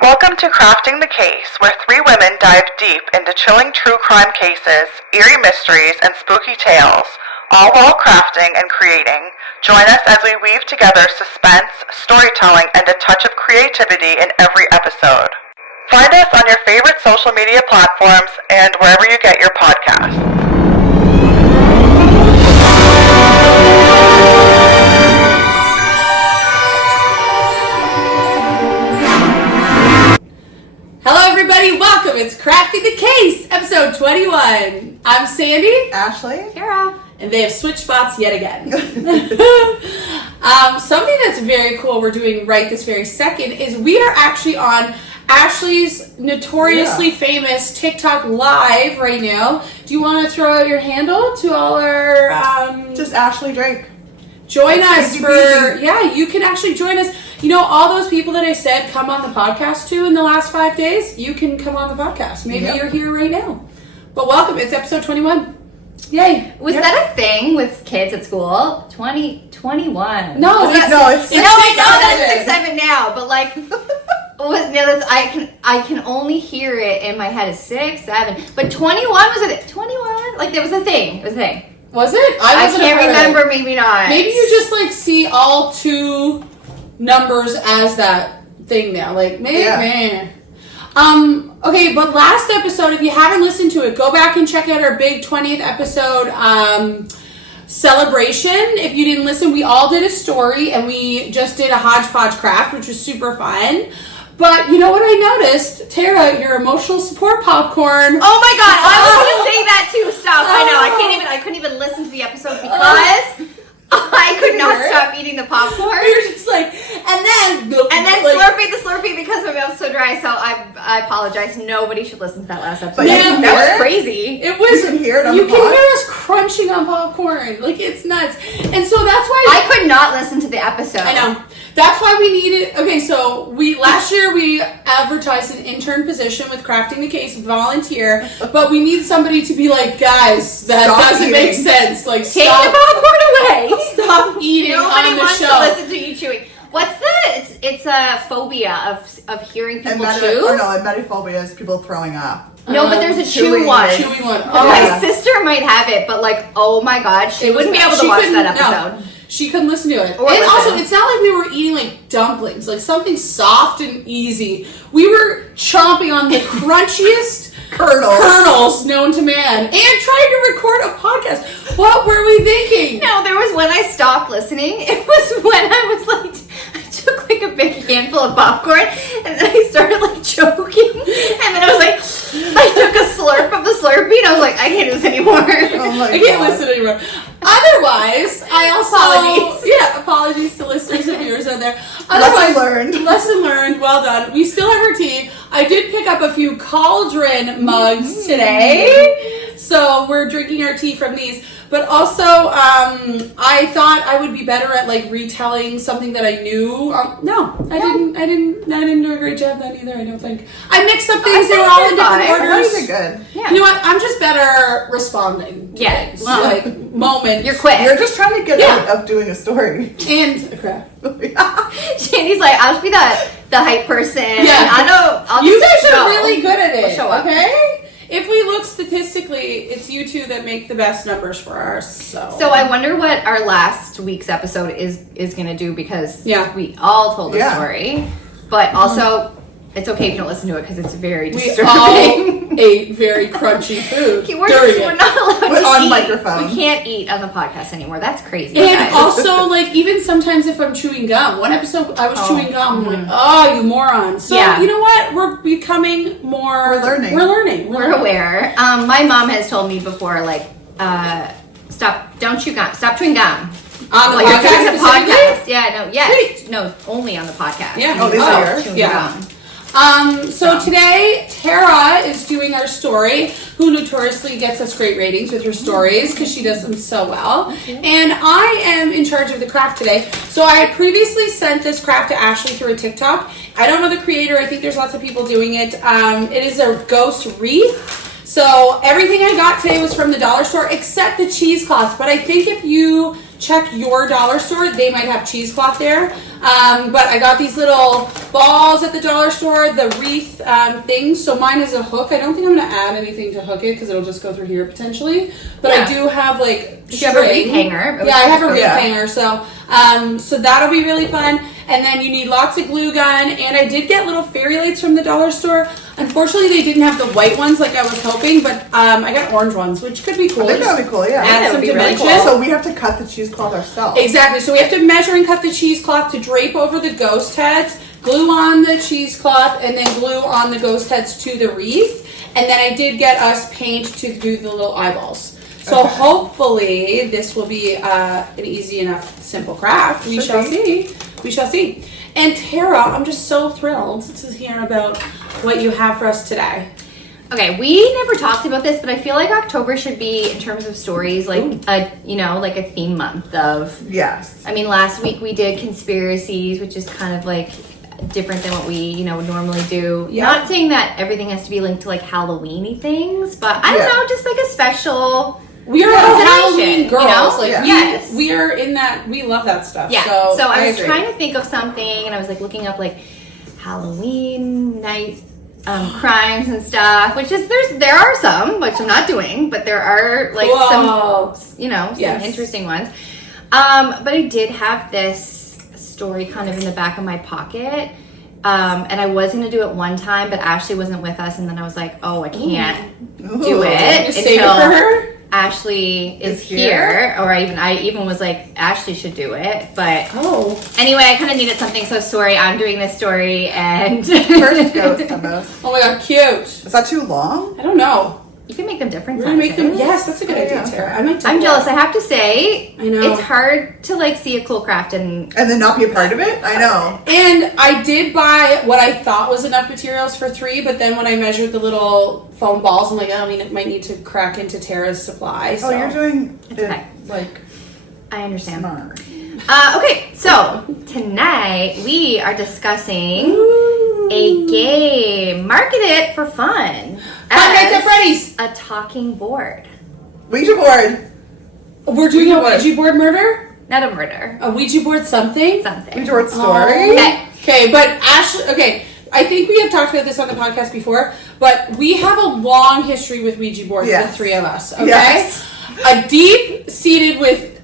Welcome to Crafting the Case, where three women dive deep into chilling true crime cases, eerie mysteries, and spooky tales, all while crafting and creating. Join us as we weave together suspense, storytelling, and a touch of creativity in every episode. Find us on your favorite social media platforms and wherever you get your podcasts. Hello everybody, welcome. It's Crafting the Case, episode 21. I'm Sandi Ashley, Kara, and they have switched spots yet again. Something that's very cool we're doing right this very second is we are actually on Ashley's notoriously famous TikTok live right now. Do you want to throw out your handle to all our... just Ashley Drake. Join That's us easy for... peasy. Yeah, you can actually join us. You know, all those people that I said come on the podcast to in the last 5 days, you can come on the podcast. Maybe you're here right now. But welcome, it's episode 21. Yay. was that a thing with kids at school? 21. No, it's No, I know 6'7". that's 6'7" now, but like, I can only hear it in my head as 6'7", but 21 was it? 21? Like there was a thing. It was a thing. Was it? I wasn't can't a part of it. remember. Maybe not. Maybe you just like see all two numbers as that thing now. Like, meh. Okay, but last episode, if you haven't listened to it, go back and check out our big 20th episode celebration. If you didn't listen, we all did a story and we just did a hodgepodge craft, which was super fun. But you know what I noticed? Tara, your emotional support popcorn. Oh my god! I was going to say that too. Stop! I know. I couldn't even listen to the episode because I could not stop eating the popcorn. You're just like, and then Slurpee the Slurpee because my mouth's so dry. So I apologize. Nobody should listen to that last episode. But yeah, that was crazy. It was. You can hear it on You the can pod. hear us crunching on popcorn. Like, it's nuts. And so that's why I could not listen to the episode. I know. That's why we needed. Okay, so last year we advertised an intern position with Crafting the Case, volunteer, but we need somebody to be like, guys, that Stop doesn't eating. make sense. Like, Take stop, the popcorn away. stop eating Nobody on the wants show. to listen to you chewing. What's the? It's a phobia of hearing people chew. Emetophobia is people throwing up. No, but there's a chew chewing one. is- Chewy one. My sister might have it, but like, oh my god, she wouldn't be able to watch that episode. No, she couldn't listen to it. Or And listen. also, it's not like we were eating like dumplings, like something soft and easy. We were chomping on the crunchiest kernels known to man and trying to record a podcast. What were we thinking? No, there was when I stopped listening. It was when I was like, I took like a big handful of popcorn and then I started like choking, and then I was like, I took a slurp of the Slurpee and I was like, I can't do this anymore. Oh my I can't God. listen anymore. Otherwise, I also Apologies. apologies to listeners and viewers out there. Lesson learned. Well done. We still have our tea. I did pick up a few cauldron mugs today, so we're drinking our tea from these. But also, I thought I would be better at like retelling something that I knew. I didn't do a great job then either. I don't think I mixed up things. They were all in different I orders. think you're good. Yeah. You know what? I'm just better responding to Yeah, things. well, like moment. You're quick. You're just trying to get Yeah. out of doing a story. And crap. Shandy's like, I'll just be the hype person. Yeah. I know. I'll You just guys show. are really good at We'll it. show up. Okay? If we look statistically, it's you two that make the best numbers for us. So I wonder what our last week's episode is going to do because we all told the story, but also it's okay if you don't listen to it because it's very we disturbing. all ate very crunchy food. We're during it. not allowed We're to on eat. microphone. We can't eat on the podcast anymore. That's crazy. And guys. also, like, even sometimes if I'm chewing gum, one episode I was chewing gum, I'm like, oh, you moron. So, Yeah. you know what? We're becoming more... We're learning. we're aware. My mom has told me before, like, don't chew gum. Stop chewing gum. On the Like, you're podcast doing the specifically? podcast. Yeah, no, yes. Sweet. No, only on the podcast. Yeah. Oh, these are yours? Chewing Yeah. gum. So today, Tara is doing our story, who notoriously gets us great ratings with her stories because she does them so well. And I am in charge of the craft today. So I had previously sent this craft to Ashley through a TikTok. I don't know the creator. I think there's lots of people doing it. It is a ghost wreath. So everything I got today was from the dollar store except the cheesecloth. But I think if you check your dollar store. They might have cheesecloth there. But I got these little balls at the dollar store, the wreath things. So mine is a hook. I don't think I'm going to add anything to hook it because it'll just go through here potentially. But I do have like you have a wreath hanger. Yeah, I have a wreath hanger. So that'll be really fun. And then you need lots of glue gun. And I did get little fairy lights from the dollar store. Unfortunately, they didn't have the white ones like I was hoping, but I got orange ones, which could be cool. I think that would be cool, yeah. Add some would be really dimension. cool. So we have to cut the cheesecloth ourselves. Exactly. So we have to measure and cut the cheesecloth to drape over the ghost heads, glue on the cheesecloth, and then glue on the ghost heads to the wreath. And then I did get us paint to do the little eyeballs. So hopefully this will be an easy enough, simple craft. We shall see. We shall see. And Tara, I'm just so thrilled to hear about what you have for us today. Okay, we never talked about this, but I feel like October should be, in terms of stories, like a theme month of. Yes. I mean, last week we did conspiracies, which is kind of like different than what we would normally do. Yeah. Not saying that everything has to be linked to like Halloweeny things, but I don't know, just like a special. We are Halloween girls. You know? Like Yes. we are in that. We love that stuff. Yeah. So I was agree. trying to think of something, and I was like looking up like Halloween night crimes and stuff. Which is there are some, which I'm not doing, but there are like some some interesting ones. But I did have this story kind of in the back of my pocket. And I was going to do it one time, but Ashley wasn't with us, and then I was like, oh, I can't do it You save it for her? Ashley is here. Or I even was like, Ashley should do it. But anyway, I kind of needed something, so sorry, I'm doing this story. And First ghost, Emma. Oh my god, cute. Is that too long? I don't know. you can make them different We're sizes. gonna make them. Yes, that's a good idea, Tara. I might. I'm jealous. I have to say, I know. it's hard to like see a cool craft And then not be a part of it? I know. And I did buy what I thought was enough materials for 3, but then when I measured the little foam balls, I'm like, oh, I mean, it might need to crack into Tara's supply. So. Oh, you're doing it okay. like I understand. smart. Okay, so tonight we are discussing a game. Market it for fun. Five Nights at Freddy's. A talking board. Ouija board. We're doing Ouija a board. Ouija board murder? Not a murder. A Ouija board something? Something. Ouija board story. Okay. Okay, but Ashley, okay, I think we have talked about this on the podcast before, but we have a long history with Ouija boards, Yes. the 3 of us, okay? Yes. A deep-seated with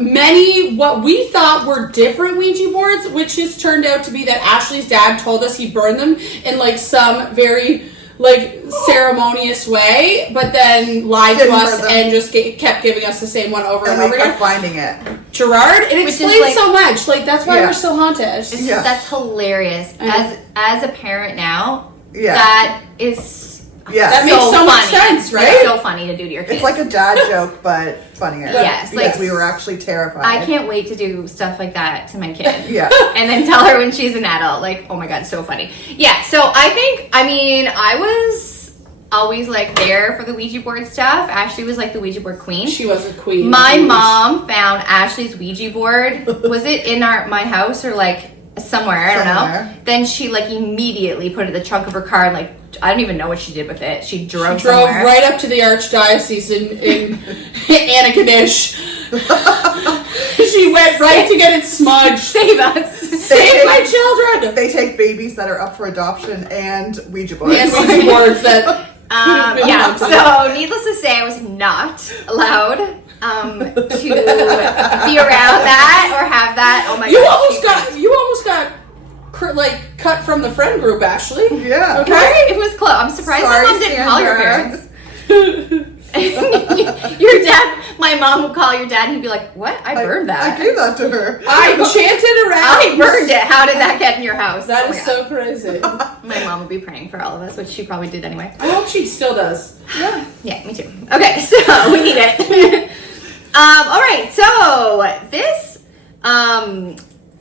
many, what we thought were different Ouija boards, which has turned out to be that Ashley's dad told us he burned them in, like, some very, like, ceremonious way, but then lied to Didn't us burn them. and just kept giving us the same one over and, And over we again. kept finding it. Gerard, it Which is, explains like- so much. Like, that's why Yeah. we're still haunted. Yeah. That's hilarious. I know. As a parent now, Yeah. that is Yes. That makes so much funny. sense, right? It's so funny to do to your kids. It's like a dad joke, but funnier. Yes, Because like- we were actually terrified. I can't wait to do stuff like that to my kid. Yeah. And then tell her when she's an adult, like, oh my god, so funny. Yeah, so I was always like there for the Ouija board stuff. Ashley was like the Ouija board queen. She was a queen. My mom found Ashley's Ouija board. Was it in my house or like somewhere? I don't know. Somewhere. Then she like immediately put it in the trunk of her car and like I don't even know what she did with it. She drove She drove somewhere. right up to the archdiocese in Antigonish. She went right to get it smudged. Save us. Save my children! They take babies that are up for adoption and Ouija boards. And Ouija boards that... Yeah, so needless to say, I was not allowed to be around that or have that. Oh my You god. almost got like cut from the friend group, Ashley. Yeah. Okay. It was close. I'm surprised Sorry, my mom didn't call your Sandra. parents. Your dad, my mom would call your dad and he'd be like, what? I burned that. I gave that to her. I chanted around. I burned it. How did that get in your house? That Oh is my so crazy. God. My mom would be praying for all of us, which she probably did anyway. I hope she still does. Yeah. Yeah, me too. Okay, so we need it. All right, so this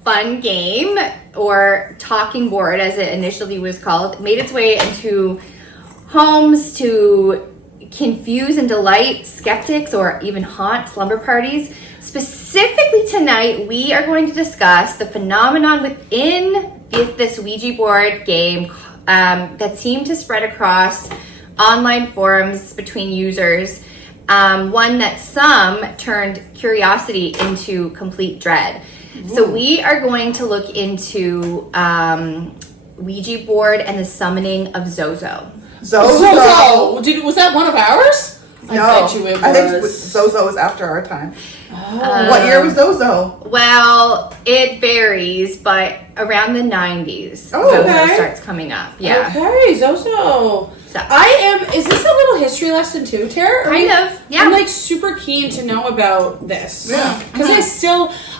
fun game or talking board, as it initially was called, made its way into homes to confuse and delight skeptics or even haunt slumber parties. Specifically tonight, we are going to discuss the phenomenon within this Ouija board game that seemed to spread across online forums between users One that some turned curiosity into complete dread. So we are going to look into Ouija board and the summoning of Zozo. Zozo! Was that one of ours? No, I bet you it was. I think Zozo was after our time. What year was Zozo? Well, it varies, but around the 90s, Oh, Zozo okay. starts coming up. Yeah. Okay, Zozo. So- Is this a little history lesson too, Tara? Kind of, yeah. I'm like super keen to know about this. Yeah. Because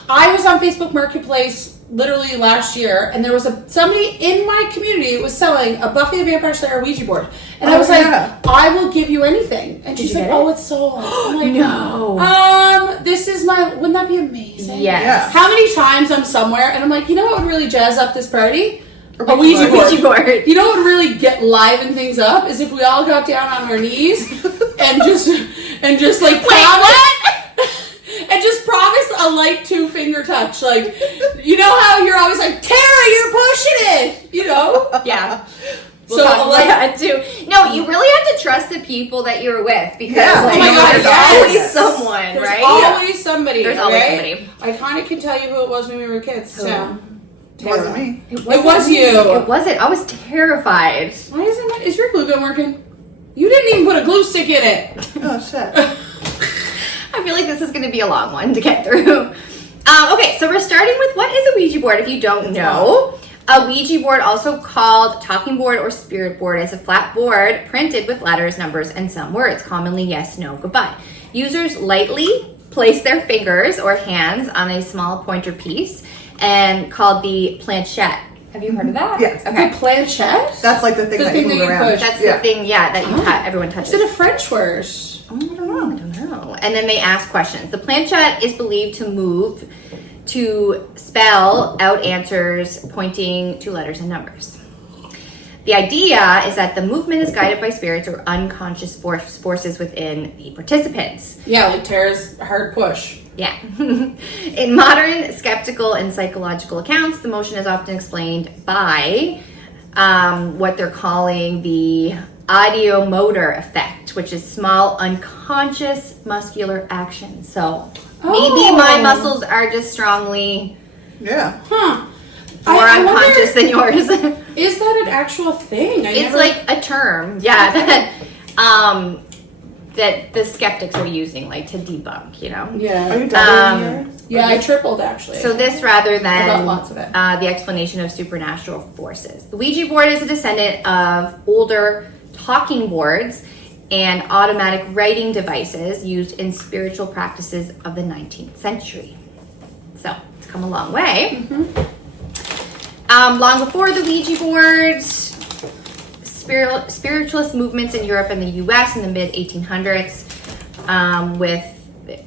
I was on Facebook Marketplace literally last year, and there was somebody in my community was selling a Buffy the Vampire Slayer Ouija board. And I was like, I will give you anything. And she's you like, get it? it's sold. I'm like, No. this is wouldn't that be amazing? Yes. Yeah. How many times I'm somewhere and I'm like, you know what would really jazz up this party? A Ouija board. Ouija board. You know what would really liven things up is if we all got down on our knees and just like and just promise a light 2-finger touch. Like, you know how you're always like, Tara, you're pushing it, you know? Yeah. So, talk like, about that too. No, you really have to trust the people that you're with because Yeah. like, Oh my God, there's yes. always someone, there's right? always somebody. There's always okay? somebody. I kind of can tell you who it was when we were kids. Who? Yeah. It wasn't me. It was you. It wasn't. I was terrified. Why is your glue gun working? You didn't even put a glue stick in it. Oh, shit. I feel like this is going to be a long one to get through. Okay, so we're starting with what is a Ouija board if you don't know. A Ouija board, also called talking board or spirit board, is a flat board printed with letters, numbers, and some words, commonly yes, no, goodbye. Users lightly place their fingers or hands on a small pointer piece and called the planchette. Have you heard of that? Yes. Okay. The planchette? That's like the thing The that thing you that move you around. push. That's the thing, yeah, that you everyone touches. Is it a French word? I don't know. I don't know. And then they ask questions. The planchette is believed to spell out answers pointing to letters and numbers. The idea is that the movement is guided by spirits or unconscious forces within the participants. Yeah, like Tara's hard push. Yeah. In modern skeptical and psychological accounts, the motion is often explained by what they're calling the ideomotor effect, which is small unconscious muscular action. So maybe my muscles are just strongly Yeah. Huh. more I unconscious than yours. Is that an actual thing? It's like a term, yeah, that the skeptics are using, like to debunk, you know. Are Yeah. you doubling yours? Yeah, I tripled actually. So this rather I got than lots of it. the explanation of supernatural forces. The Ouija board is a descendant of older talking boards and automatic writing devices used in spiritual practices of the 19th century. So it's come a long way. Long before the Ouija board, spiritualist movements in Europe and the US in the mid 1800s with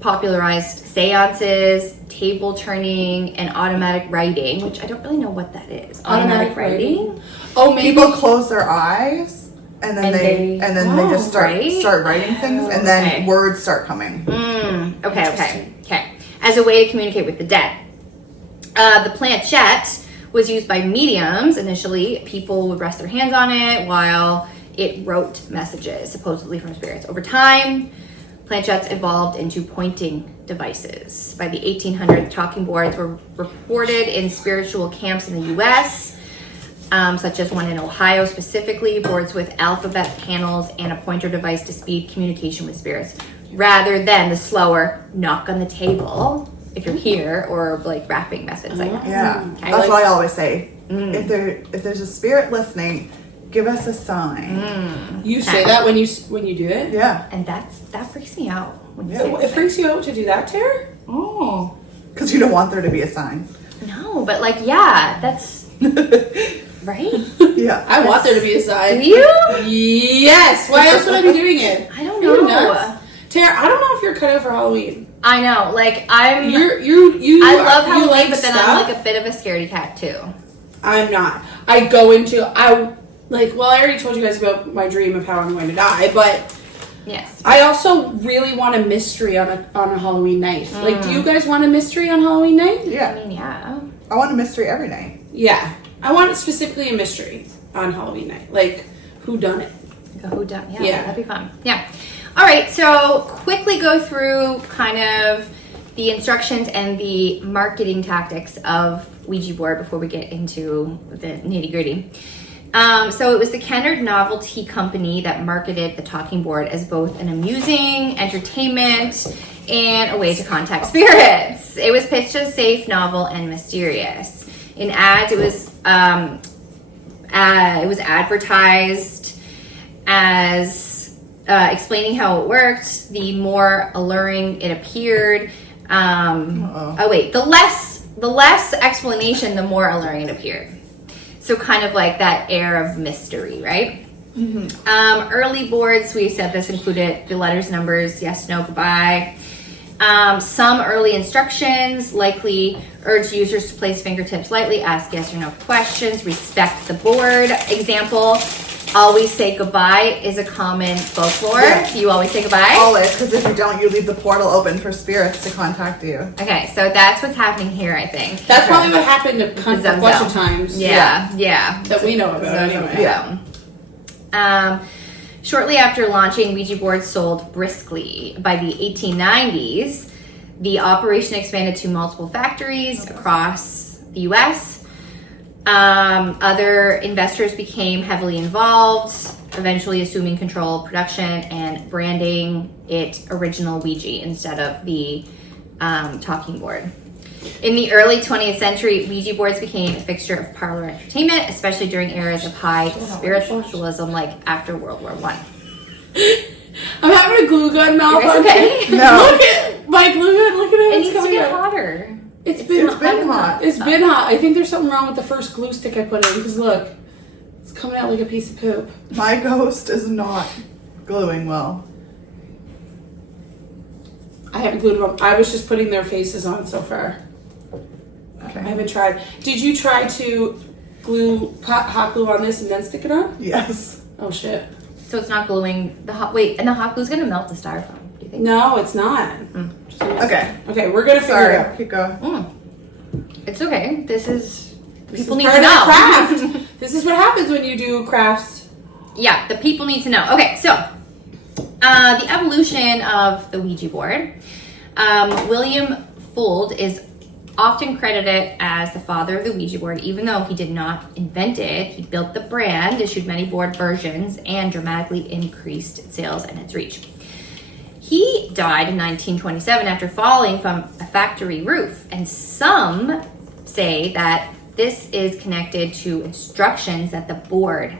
popularized seances, table turning, and automatic writing, which I don't really know what that is. Automatic writing? Oh, people close their eyes and then they just start writing things, and then words start coming. Okay. As a way to communicate with the dead. The planchette was used by mediums initially. People would rest their hands on it while it wrote messages, supposedly from spirits. Over time, planchettes evolved into pointing devices. By the 1800s, talking boards were reported in spiritual camps in the U.S., such as one in Ohio specifically, boards with alphabet panels and a pointer device to speed communication with spirits, rather than the slower knock on the table, if you're here, or like rapping methods, I guess. Yeah, Okay. that's what I always say. If there's a spirit listening, give us a sign. You say that when you do it? Yeah, And that freaks me out when you say It that. freaks you out to do that, Tara? Oh. because you don't want there to be a sign. No, but like, yeah, that's right. Yeah, I want there to be a sign. Do you? Yes. Why else would I be doing it? I don't You're know. nuts. Tara, I don't know if you're cut out for Halloween. I know, like I love Halloween, like but then stuff? I'm like a bit of a scaredy cat too. I'm not. I already told you guys about my dream of how I'm going to die, but Yes. I also really want a mystery on a Halloween night. Like, do you guys want a mystery on Halloween night? I yeah. mean, yeah. I want a mystery every night. Yeah. I want specifically a mystery on Halloween night. Like, who done it? Like a whodunit. Yeah, Yeah. that'd be fun. Yeah. All right, so quickly go through kind of the instructions and the marketing tactics of Ouija board before we get into the nitty gritty. So it was the Kennard Novelty Company that marketed the talking board as both an amusing entertainment and a way to contact spirits. It was pitched as safe, novel, and mysterious. In ads, it was advertised as explaining how it worked. The more alluring it appeared. The less explanation, the more alluring it appeared. So kind of like that air of mystery, right? Mm-hmm. Early boards, we said this included the letters, numbers, yes, no, goodbye. Some early instructions likely urge users to place fingertips lightly, ask yes or no questions, respect the board. Example, always say goodbye is a common folklore. Yeah. You always say goodbye? Always, because if you don't, you leave the portal open for spirits to contact you. Okay, so that's what's happening here, I think. That's probably what happened a bunch of times. Yeah. That we know about anyway. Yeah. Shortly after launching, Ouija boards sold briskly. By the 1890s, the operation expanded to multiple factories across the U.S. Other investors became heavily involved, eventually assuming control of production and branding it original Ouija instead of the talking board. In the early 20th century, Ouija boards became a fixture of parlor entertainment, especially during eras of high spiritualism like after World War I. I'm having a glue gun malfunction. Okay? No. Look at my glue gun. Look at it. It needs to get hotter. It's been hot. It's been hot. I think there's something wrong with the first glue stick I put in because look, it's coming out like a piece of poop. My ghost is not gluing well. I haven't glued them up. I was just putting their faces on so far. Okay. I haven't tried. Did you try to glue hot glue on this and then stick it on? Yes. Oh shit. So it's not gluing the hot. Wait, and the hot glue's gonna melt the styrofoam. Do you think? No, it's not. Okay. Okay, we're gonna figure it out. Keep going. It's okay. This is people This need is to know. part of the craft. This is what happens when you do crafts. Yeah, the people need to know. Okay, so the evolution of the Ouija board. William Fuld is often credited as the father of the Ouija board, even though he did not invent it. He built the brand, issued many board versions, and dramatically increased its sales and its reach. He died in 1927 after falling from a factory roof, and some say that this is connected to instructions that the board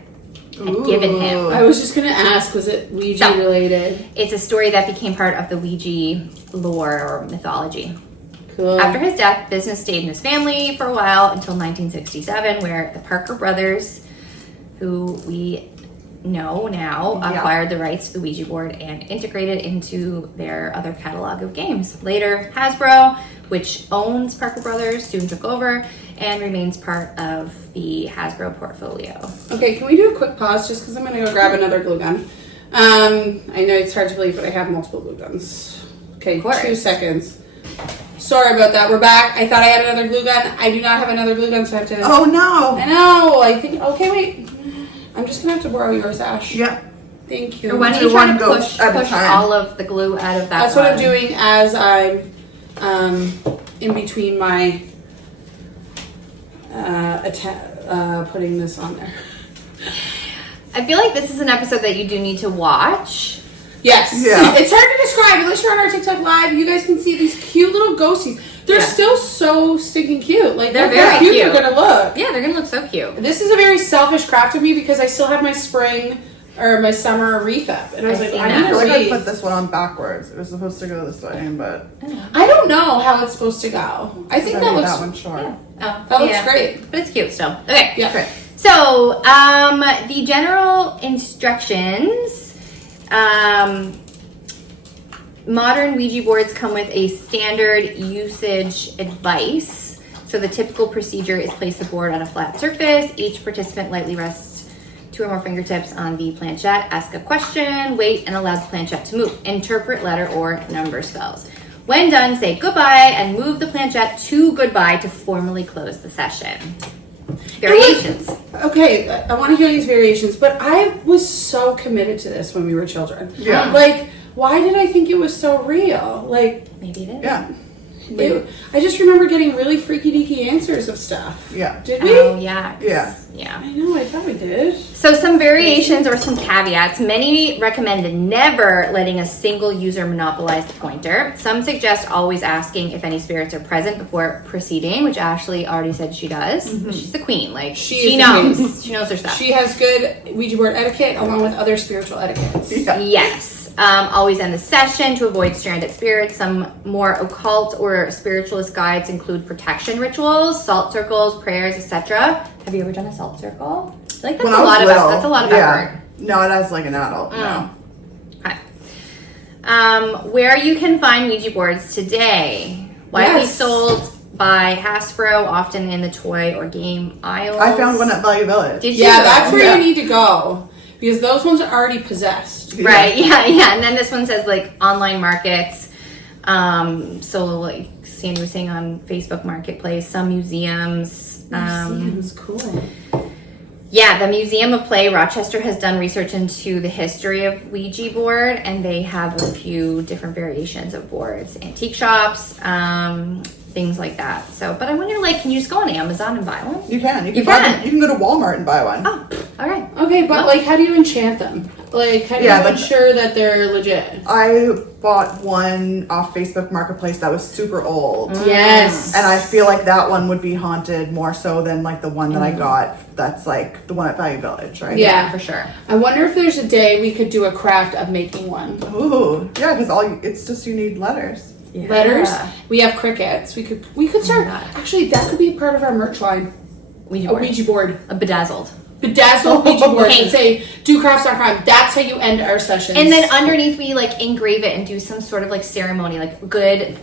had given him. I was just gonna ask, was it Ouija related? It's a story that became part of the Ouija lore or mythology. Cool. After his death, business stayed in his family for a while until 1967, where the Parker brothers, who we know now, acquired the rights to the Ouija board and integrated into their other catalog of games. Later, Hasbro, which owns Parker Brothers, soon took over and remains part of the Hasbro portfolio. Okay, can we do a quick pause just because I'm gonna go grab another glue gun. I know it's hard to believe, but I have multiple glue guns. Okay, 2 seconds. Sorry about that. We're back. I thought I had another glue gun. I do not have another glue gun, so I have to... Oh, no. I know. I think... Okay, wait. I'm just going to have to borrow yours, Ash. Yep. Thank you. Or why don't you try to push all of the glue out of that That's what I'm doing as I'm in between my putting this on there. I feel like this is an episode that you do need to watch. Yes. Yeah. It's hard to describe unless you're on our TikTok live. You guys can see these cute little ghosties. They're still so stinking cute. Like they're very cute. They're gonna look. Yeah, they're gonna look so cute. This is a very selfish craft of me because I still have my spring or my summer wreath up, and I was like, I need I a feel like I wreath. put this one on backwards. It was supposed to go this way, but I don't know how it's supposed to go. I think that looks that one short. Oh, that looks great, but it's cute still. Okay. Yeah. Okay. So, the general instructions. Modern Ouija boards come with a standard usage advice. So the typical procedure is place the board on a flat surface. Each participant lightly rests 2 or more fingertips on the planchette. Ask a question, wait, and allow the planchette to move. Interpret letter or number spells. When done, say goodbye and move the planchette to goodbye to formally close the session. Variations. Okay, I want to hear these variations, but I was so committed to this when we were children. Yeah. Like, why did I think it was so real? Like, maybe it is. Yeah. I just remember getting really freaky deaky answers of stuff. Yeah. Did we? Oh, yeah. Yeah. Yeah. I know, I thought we did. So some variations or some caveats. Many recommend never letting a single user monopolize the pointer. Some suggest always asking if any spirits are present before proceeding, which Ashley already said she does. But she's the queen. Like, she knows. She knows her stuff. She has good Ouija board etiquette along with other spiritual etiquettes. Yeah. Yes. Always end the session to avoid stranded spirits. Some more occult or spiritualist guides include protection rituals, salt circles, prayers, etc. Have you ever done a salt circle? I feel like that's a lot of effort. That's a lot of effort. Not as like an adult. No. Okay. Where you can find Ouija boards today. Widely sold by Hasbro, often in the toy or game aisles. I found one at Value Village. Did you? Yeah, that's where you need to go. Because those ones are already possessed. Right, yeah. And then this one says, like, online markets. So, like, Sandy was saying on Facebook Marketplace, some museums. Museums, cool. Yeah, the Museum of Play, Rochester, has done research into the history of Ouija board, and they have a few different variations of boards. Antique shops, things like that. So, but I wonder, like, can you just go on Amazon and buy one? You can. You can go to Walmart and buy one. Oh, all right. Okay, but like, how do you enchant them? Like, how do you ensure that they're legit? I bought one off Facebook Marketplace that was super old. Yes. And I feel like that one would be haunted more so than like the one that I got that's like the one at Value Village, right? Yeah, for sure. I wonder if there's a day we could do a craft of making one. Ooh. Yeah, because it's just you need letters. Yeah. Letters. We have crickets. We could start. Actually, that could be a part of our merch line. Ouija A board. Ouija board. A bedazzled. Bedazzled Ouija board. Hey. And say, docrafts.com. That's how you end our sessions. And then underneath we like engrave it and do some sort of like ceremony, like good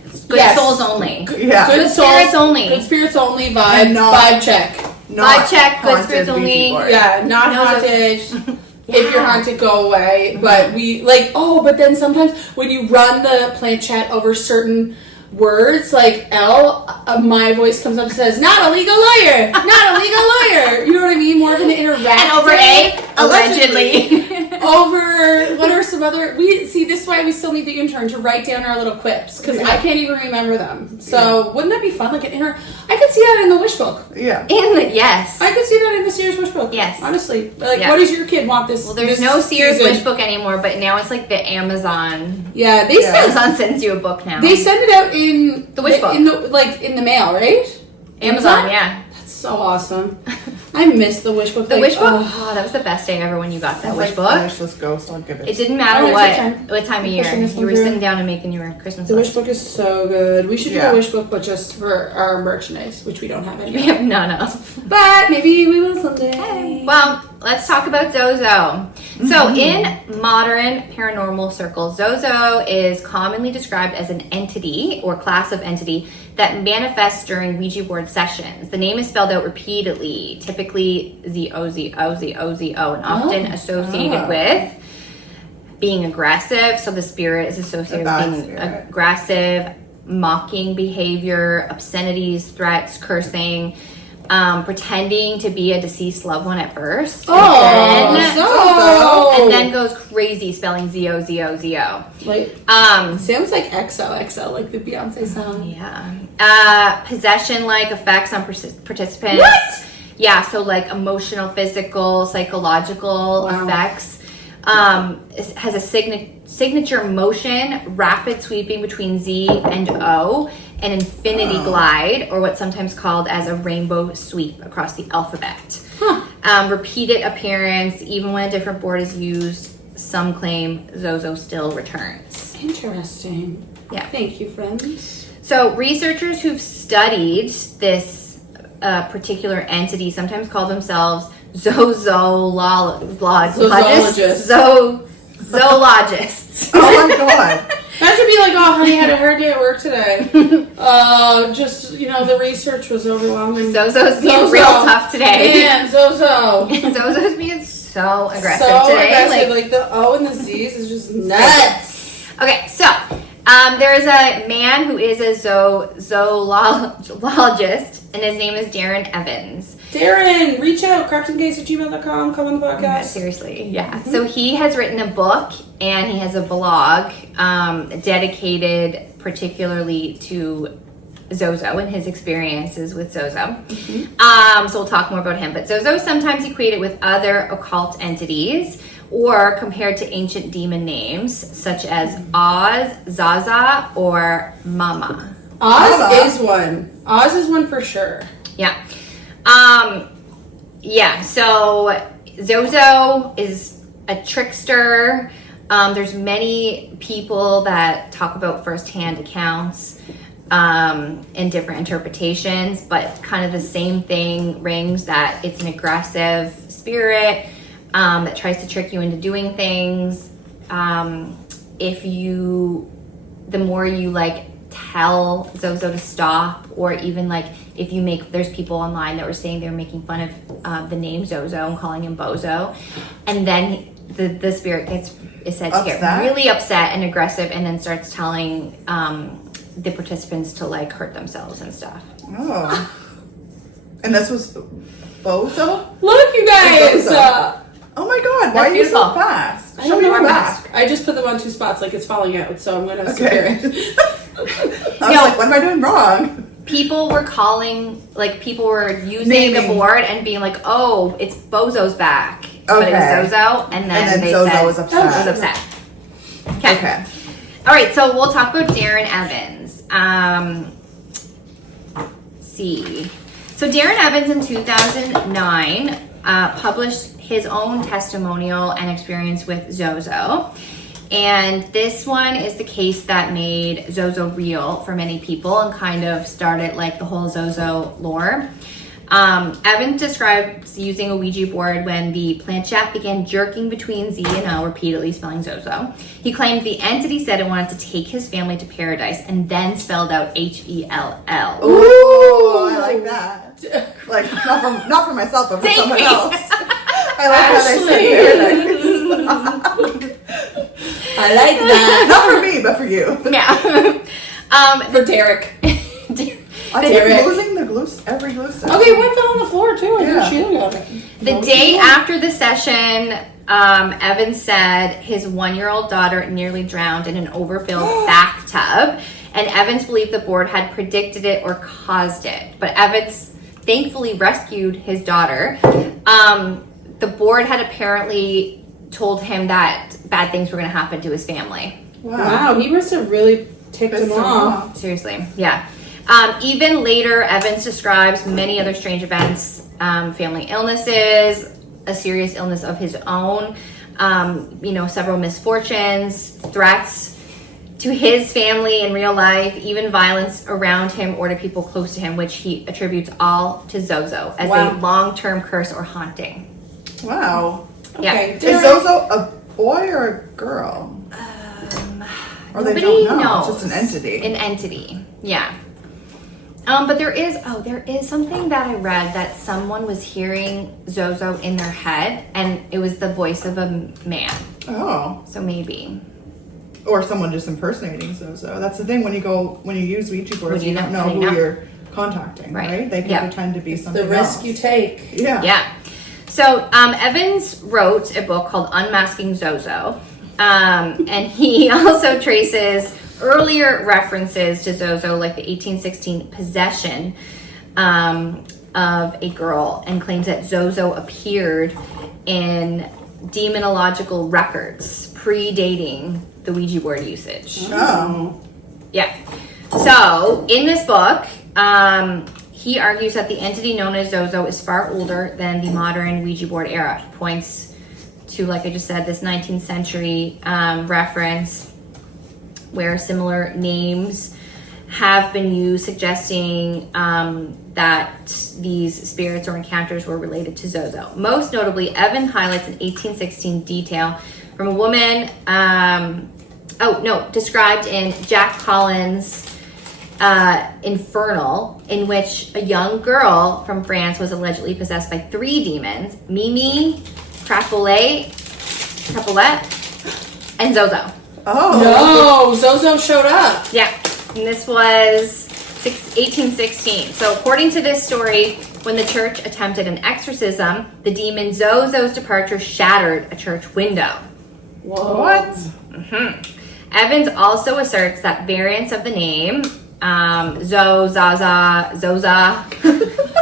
souls only. Yeah. Good spirits only. Good spirits only vibe. And not- Vibe check. Vibe check, good haunted spirits Ouija only. board. Yeah, not No, haunted. If you're haunted, go away. But we like. Oh, but then sometimes when you run the planchette over certain words, like L, my voice comes up and says, "Not a legal lawyer, not a legal lawyer." You know what I mean? More of an interactive. And over A, allegedly. Over what are some other? We see this is why we still need the intern to write down our little quips because I can't even remember them. So wouldn't that be fun? Like an intern, I could see that in the wish book. Yeah. Yes. I could see that in the Sears wish book. Yes. Honestly, like, Yeah. what does your kid want this? Well, there's this no Sears season? wish book anymore, but now it's like the Amazon. Yeah, they send Amazon sends you a book now. They send it out in The wish book. in the mail, right? Amazon, yeah. That's so awesome. I miss the wish book. The like, wish book? oh. Oh, that was the best day ever when you got that It's wish like, book. finish this ghost, I'll give it. It didn't matter Oh, what time of year. pushing this You one were through. sitting down and making your Christmas The wish list. book is so good. We should do Yeah. a wish book, but just for our merchandise, which we don't have We anymore. have none of. But maybe we will someday. Well, let's talk about Zozo. So, in modern paranormal circles, Zozo is commonly described as an entity or class of entity that manifests during Ouija board sessions. The name is spelled out repeatedly, typically Z-O-Z-O-Z-O-Z-O, and often associated with being aggressive. So the spirit is associated with being spirit. aggressive, mocking behavior, obscenities, threats, cursing, pretending to be a deceased loved one at first. Oh, And then goes crazy spelling Z-O-Z-O-Z-O. like sounds like XOXO, like the Beyonce song. Yeah. Possession-like effects on participants. What? Yeah, so like emotional, physical, psychological effects. It has a signature motion, rapid sweeping between Z and O, an infinity glide, or what's sometimes called as a rainbow sweep across the alphabet. Repeated appearance, even when a different board is used, some claim Zozo still returns. Interesting. Yeah. Thank you, friends. So researchers who've studied this particular entity sometimes call themselves zoologists. Zoologists. Oh my god. That should be like, oh, honey, I had a hard day at work today. Just, the research was overwhelming. Zozo's being real tough today. Man, Zozo. Zozo's being so aggressive So today. aggressive. Like the O and the Z's is just nuts. Okay, so there is a man who is a zoologist, and his name is Darren Evans. Darren, reach out, craftinggaze@gmail.com, come on the podcast. Seriously, yeah. Mm-hmm. So he has written a book and he has a blog dedicated particularly to Zozo and his experiences with Zozo. Mm-hmm. So we'll talk more about him. But Zozo is sometimes equated with other occult entities or compared to ancient demon names such as Oz, Zaza, or Mama. Oz is one. Oz is one for sure. Yeah. So Zozo is a trickster. There's many people that talk about firsthand accounts and different interpretations, but kind of the same thing rings, that it's an aggressive spirit that tries to trick you into doing things. The more you like tell Zozo to stop, or even like if you there's people online that were saying they were making fun of the name Zozo and calling him Bozo, and then the spirit is said to get really upset and aggressive, and then starts telling the participants to like hurt themselves and stuff. Oh, and this was Bozo? Look, you guys! Oh my god, why are you so fast? Show me your back. I just put them on two spots like it's falling out, so I'm gonna secure it. I was like, what am I doing wrong? People were using the board and being like, oh, it's Bozo's back. Okay. But it was Zozo, and then they Zozo said was upset. Okay. All right, so we'll talk about Darren Evans. Let's see. So Darren Evans in 2009 published his own testimonial and experience with Zozo. And this one is the case that made Zozo real for many people and kind of started like the whole Zozo lore. Evans describes using a Ouija board when the planchette began jerking between Z and O, repeatedly spelling Zozo. He claimed the entity said it wanted to take his family to paradise and then spelled out H-E-L-L. Ooh, I like that. Like, not for myself, but for someone else. I like how they said paradise. I like that. Not for me, but for you. Yeah. For Derek. I'm losing the glue, every glue set. Okay, one fell on the floor too. I think Sheila got it. The day after the session, Evans said his 1-year-old daughter nearly drowned in an overfilled bathtub, and Evans believed the board had predicted it or caused it. But Evans thankfully rescued his daughter. The board had apparently told him that bad things were going to happen to his family. Wow, he must have really ticked him off. Seriously, yeah. Even later, Evans describes many other strange events, family illnesses, a serious illness of his own, several misfortunes, threats to his family in real life, even violence around him or to people close to him, which he attributes all to Zozo as a long-term curse or haunting. Wow. Yeah. Okay. Is Zozo a boy or a girl? Or they don't know. Knows. It's just an entity. An entity, yeah. But there is something that I read that someone was hearing Zozo in their head, and it was the voice of a man. Oh. So maybe. Or someone just impersonating Zozo. That's the thing when you use Ouija boards, you don't know who you're contacting, right? They can pretend to be something the risk else. you take. Yeah. Yeah. So Evans wrote a book called Unmasking Zozo, and he also traces earlier references to Zozo, like the 1816 possession of a girl, and claims that Zozo appeared in demonological records predating the Ouija board usage. Oh. Yeah. So in this book, he argues that the entity known as Zozo is far older than the modern Ouija board era. He points to, like I just said, this 19th century reference where similar names have been used, suggesting that these spirits or encounters were related to Zozo. Most notably, Evan highlights an 1816 detail from a woman, described in Jack Collins' Infernal, in which a young girl from France was allegedly possessed by 3 demons: Mimi, Trapolet, and Zozo. Oh. No, Zozo showed up. Yeah, and this was 1816. So according to this story, When the church attempted an exorcism, the demon Zozo's departure shattered a church window. Whoa. What? Evans also asserts that variants of the name, Zaza, Zoza.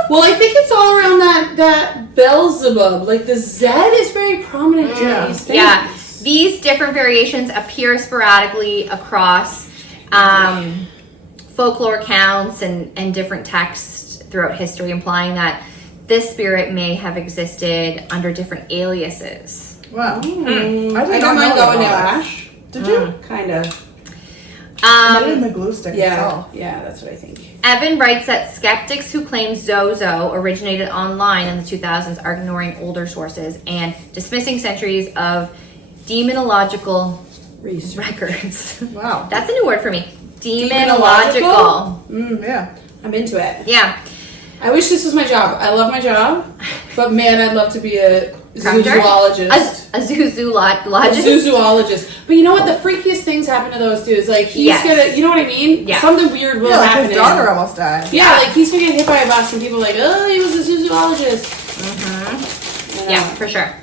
Well, I think it's all around that Beelzebub. Like, the Z is very prominent during these things. Yeah. These different variations appear sporadically across folklore accounts and different texts throughout history, implying that this spirit may have existed under different aliases. Wow. I don't mind going to Ash. Did you? Kind of. Put it in the glue stick itself. Yeah, that's what I think. Evan writes that skeptics who claim Zozo originated online in the 2000s are ignoring older sources and dismissing centuries of demonological records. Wow. That's a new word for me. Demonological. Yeah. I'm into it. Yeah. I wish this was my job. I love my job, but man, I'd love to be a Crafter? zoologist. A zoologist. A zoologist. But you know what? The freakiest things happen to those dudes. Like, he's gonna, you know what I mean? Yeah. Something weird will like happen. his daughter almost died. Yeah, like he's gonna get hit by a bus and people are like, oh, he was a zoologist. Yeah, for sure.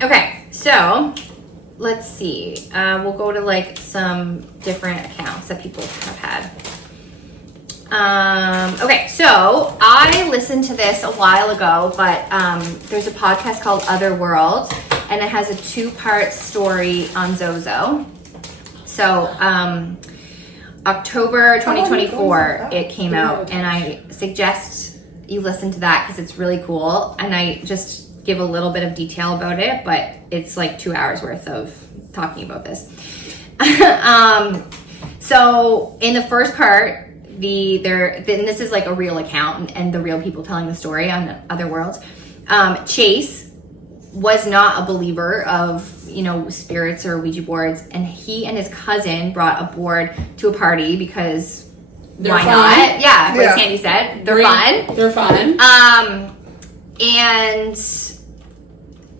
Okay, so let's see. We'll go to like some different accounts that people have had. Okay, so I listened to this a while ago, but there's a podcast called Otherworld, and it has a 2-part story on Zozo. So October 2024 it came out, and I suggest you listen to that because it's really cool, and I just give a little bit of detail about it, but it's like 2 hours worth of talking about this. So in the first part, this is like a real account and the real people telling the story on Otherworld. Chase was not a believer of, spirits or Ouija boards, and he and his cousin brought a board to a party because why not? Yeah, like Sandy said, they're fun. They're fun. And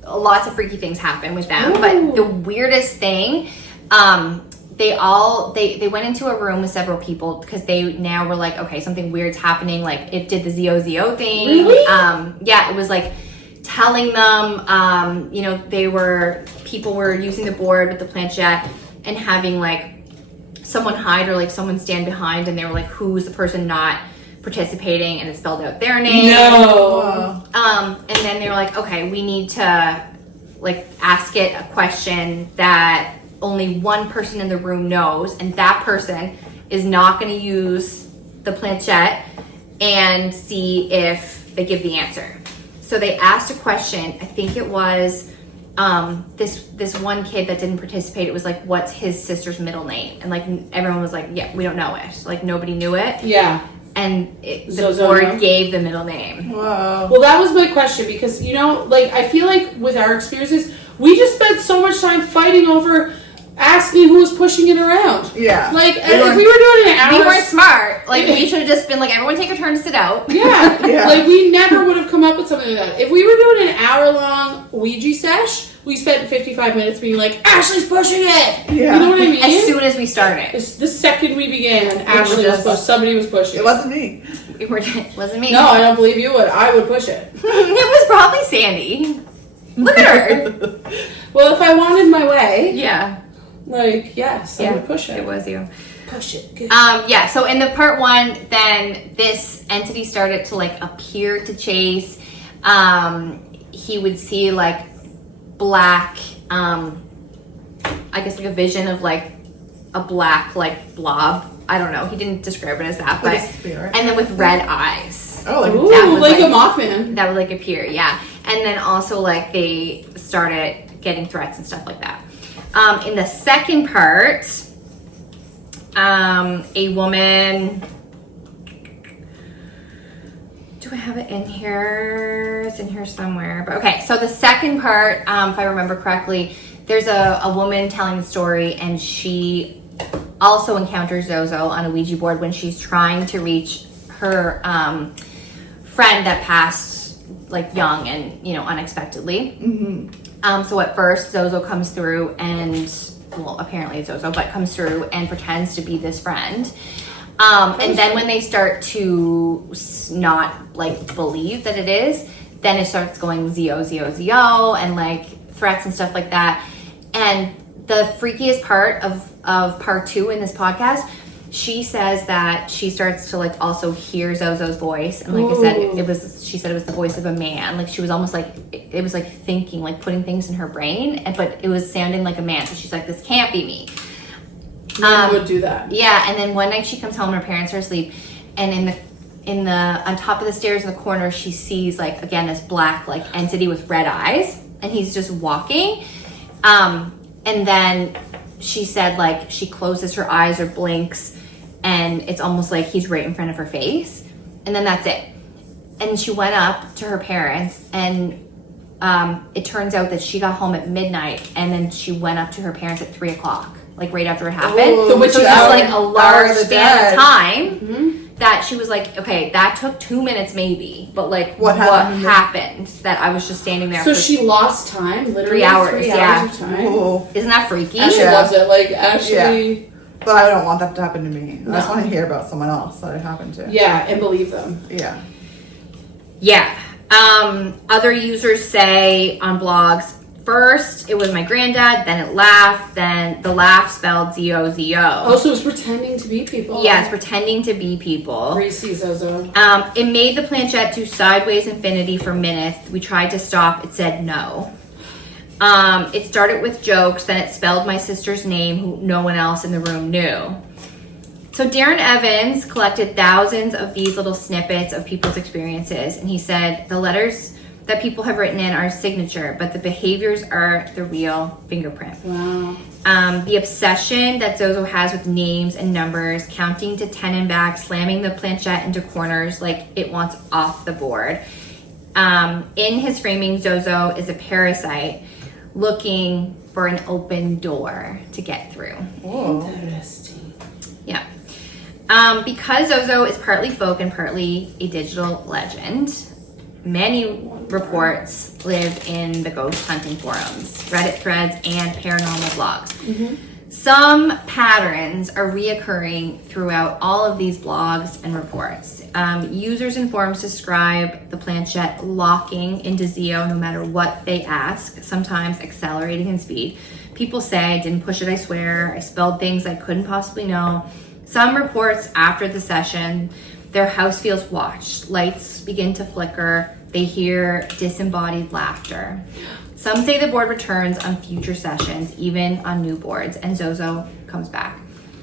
lots of freaky things happen with them. Ooh. But the weirdest thing, they went into a room with several people because they now were like, okay, something weird's happening. Like, it did the Zozo thing. Really? It was like telling them, people were using the board with the planchette and having like someone hide or like someone stand behind, and they were like, who's the person not participating, and it spelled out their name. No. And then they were like, okay, we need to like ask it a question that only one person in the room knows, and that person is not going to use the planchette and see if they give the answer. So they asked a question. I think it was this one kid that didn't participate. It was like, what's his sister's middle name? And like everyone was like, yeah, we don't know it. Like nobody knew it. Yeah. And the board gave the middle name. Wow. Well, that was my question because, I feel like with our experiences, we just spent so much time fighting over asking who was pushing it around. Yeah. Like, if we were doing an hour... We weren't smart. Like, we should have just been like, everyone take a turn to sit out. Yeah. Yeah. Like, we never would have come up with something like that. If we were doing an hour-long Ouija sesh, we spent 55 minutes being like, Ashley's pushing it! Yeah. You know what I mean? As soon as we started. The second we began, Ashley was pushing. Somebody was pushing. It wasn't me. It wasn't me. No, I don't believe you would. I would push it. It was probably Sandy. Look at her. Well, if I wanted my way... Yeah. Like, yes, I would push it. It was you. Push it. Good. So in the part 1, then this entity started to like appear to Chase. He would see like black, I guess like a vision of like a black like blob. I don't know. He didn't describe it as that, but and then with red eyes. Oh, like, like a Mothman. That would like appear, yeah. And then also like they started getting threats and stuff like that. In the second part, a woman. Do I have it in here? It's in here somewhere. But okay, so the second part, if I remember correctly, there's a woman telling the story, and she also encounters Zozo on a Ouija board when she's trying to reach her friend that passed like young and unexpectedly. Mm-hmm. So at first Zozo comes through and apparently it's Zozo, but comes through and pretends to be this friend. And then when they start to not like believe that it is, then it starts going Zo, and like threats and stuff like that. And the freakiest part of part 2 in this podcast, she says that she starts to like also hear Zozo's voice, and like I said, she said it was the voice of a man. Like she was almost like it was like thinking, like putting things in her brain, but it was sounding like a man. So she's like, this can't be me. Would do that. Yeah, and then one night she comes home, her parents are asleep, and on top of the stairs in the corner, she sees like again this black like entity with red eyes, and he's just walking. And then she said like she closes her eyes or blinks, and it's almost like he's right in front of her face, and then that's it. And she went up to her parents, and it turns out that she got home at midnight, and then she went up to her parents at 3:00, like right after it happened. So it was like a large span of time Mm-hmm. that she was like, okay, that took 2 minutes maybe, but like what happened that I was just standing there. So she lost time, literally 3 hours. 3 yeah, hours of time. Ooh. Isn't that freaky? Ashley loves it. Like Ashley. Yeah. But I don't want that to happen to me. No. I just want to hear about someone else that it happened to. Yeah, and believe them. Yeah. Yeah. Other users say on blogs, first it was my granddad, then it laughed, then the laugh spelled Z-O-Z-O. Oh, so it was pretending to be people. Yeah, it's pretending to be people. Greasy Zozo. It made the planchette do sideways infinity for minutes. We tried to stop. It said no. It started with jokes, then it spelled my sister's name, who no one else in the room knew. So Darren Evans collected thousands of these little snippets of people's experiences, and he said the letters that people have written in are a signature, but the behaviors are the real fingerprint. Wow. The obsession that Zozo has with names and numbers, counting to 10 and back, slamming the planchette into corners like it wants off the board. In his framing, Zozo is a parasite looking for an open door to get through. Whoa. Interesting. Yeah. Because Zozo is partly folk and partly a digital legend, many reports live in the ghost hunting forums, Reddit threads, and paranormal blogs. Mm-hmm. Some patterns are reoccurring throughout all of these blogs and reports. Users and forums describe the planchette locking into Zio no matter what they ask, sometimes accelerating in speed. People say, I didn't push it, I swear. I spelled things I couldn't possibly know. Some reports after the session, their house feels watched. Lights begin to flicker. They hear disembodied laughter. Some say the board returns on future sessions, even on new boards, and Zozo comes back.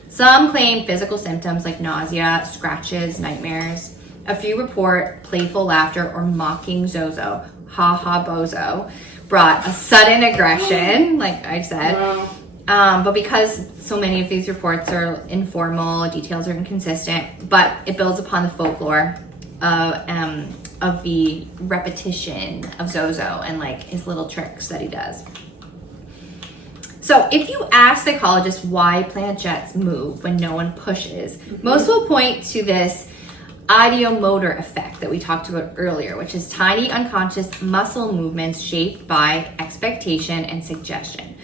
Some claim physical symptoms like nausea, scratches, nightmares. A few report playful laughter or mocking Zozo, ha ha bozo, brought a sudden aggression, like I said. Wow. But because so many of these reports are informal, details are inconsistent, but it builds upon the folklore of the repetition of Zozo and like his little tricks that he does. So if you ask psychologists why planchettes move when no one pushes, most will point to this ideomotor effect that we talked about earlier, which is tiny unconscious muscle movements shaped by expectation and suggestion.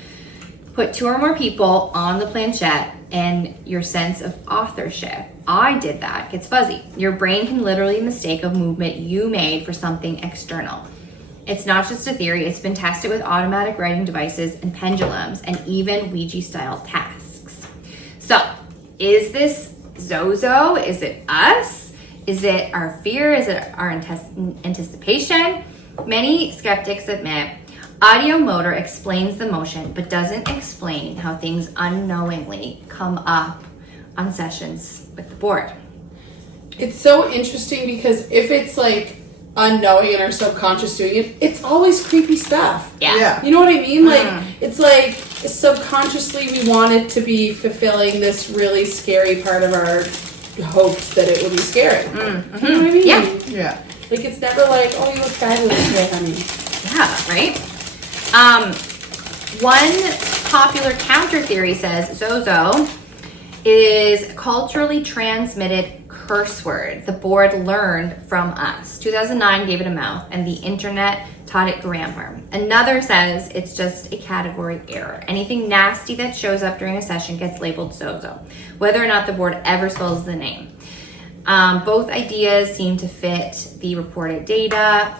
Put 2 or more people on the planchette and your sense of authorship, I did that, gets fuzzy. Your brain can literally mistake a movement you made for something external. It's not just a theory, it's been tested with automatic writing devices and pendulums and even Ouija-style tasks. So, is this Zozo? Is it us? Is it our fear? Is it our anticipation? Many skeptics admit ideomotor explains the motion, but doesn't explain how things unknowingly come up on sessions with the board. It's so interesting because if it's like unknowing and our subconscious doing it, it's always creepy stuff. Yeah. You know what I mean? Like, it's like subconsciously we wanted to be fulfilling this really scary part of our hopes that it would be scary. Mm-hmm. You know what I mean? Yeah. Yeah. Like, it's never like, oh, you look fabulous today, honey. Yeah, right? One popular counter theory says Zozo is culturally transmitted curse word the board learned from us. 2009 gave it a mouth, and the internet taught it grammar. Another says it's just a category error. Anything nasty that shows up during a session gets labeled Zozo, whether or not the board ever spells the name. Both ideas seem to fit the reported data,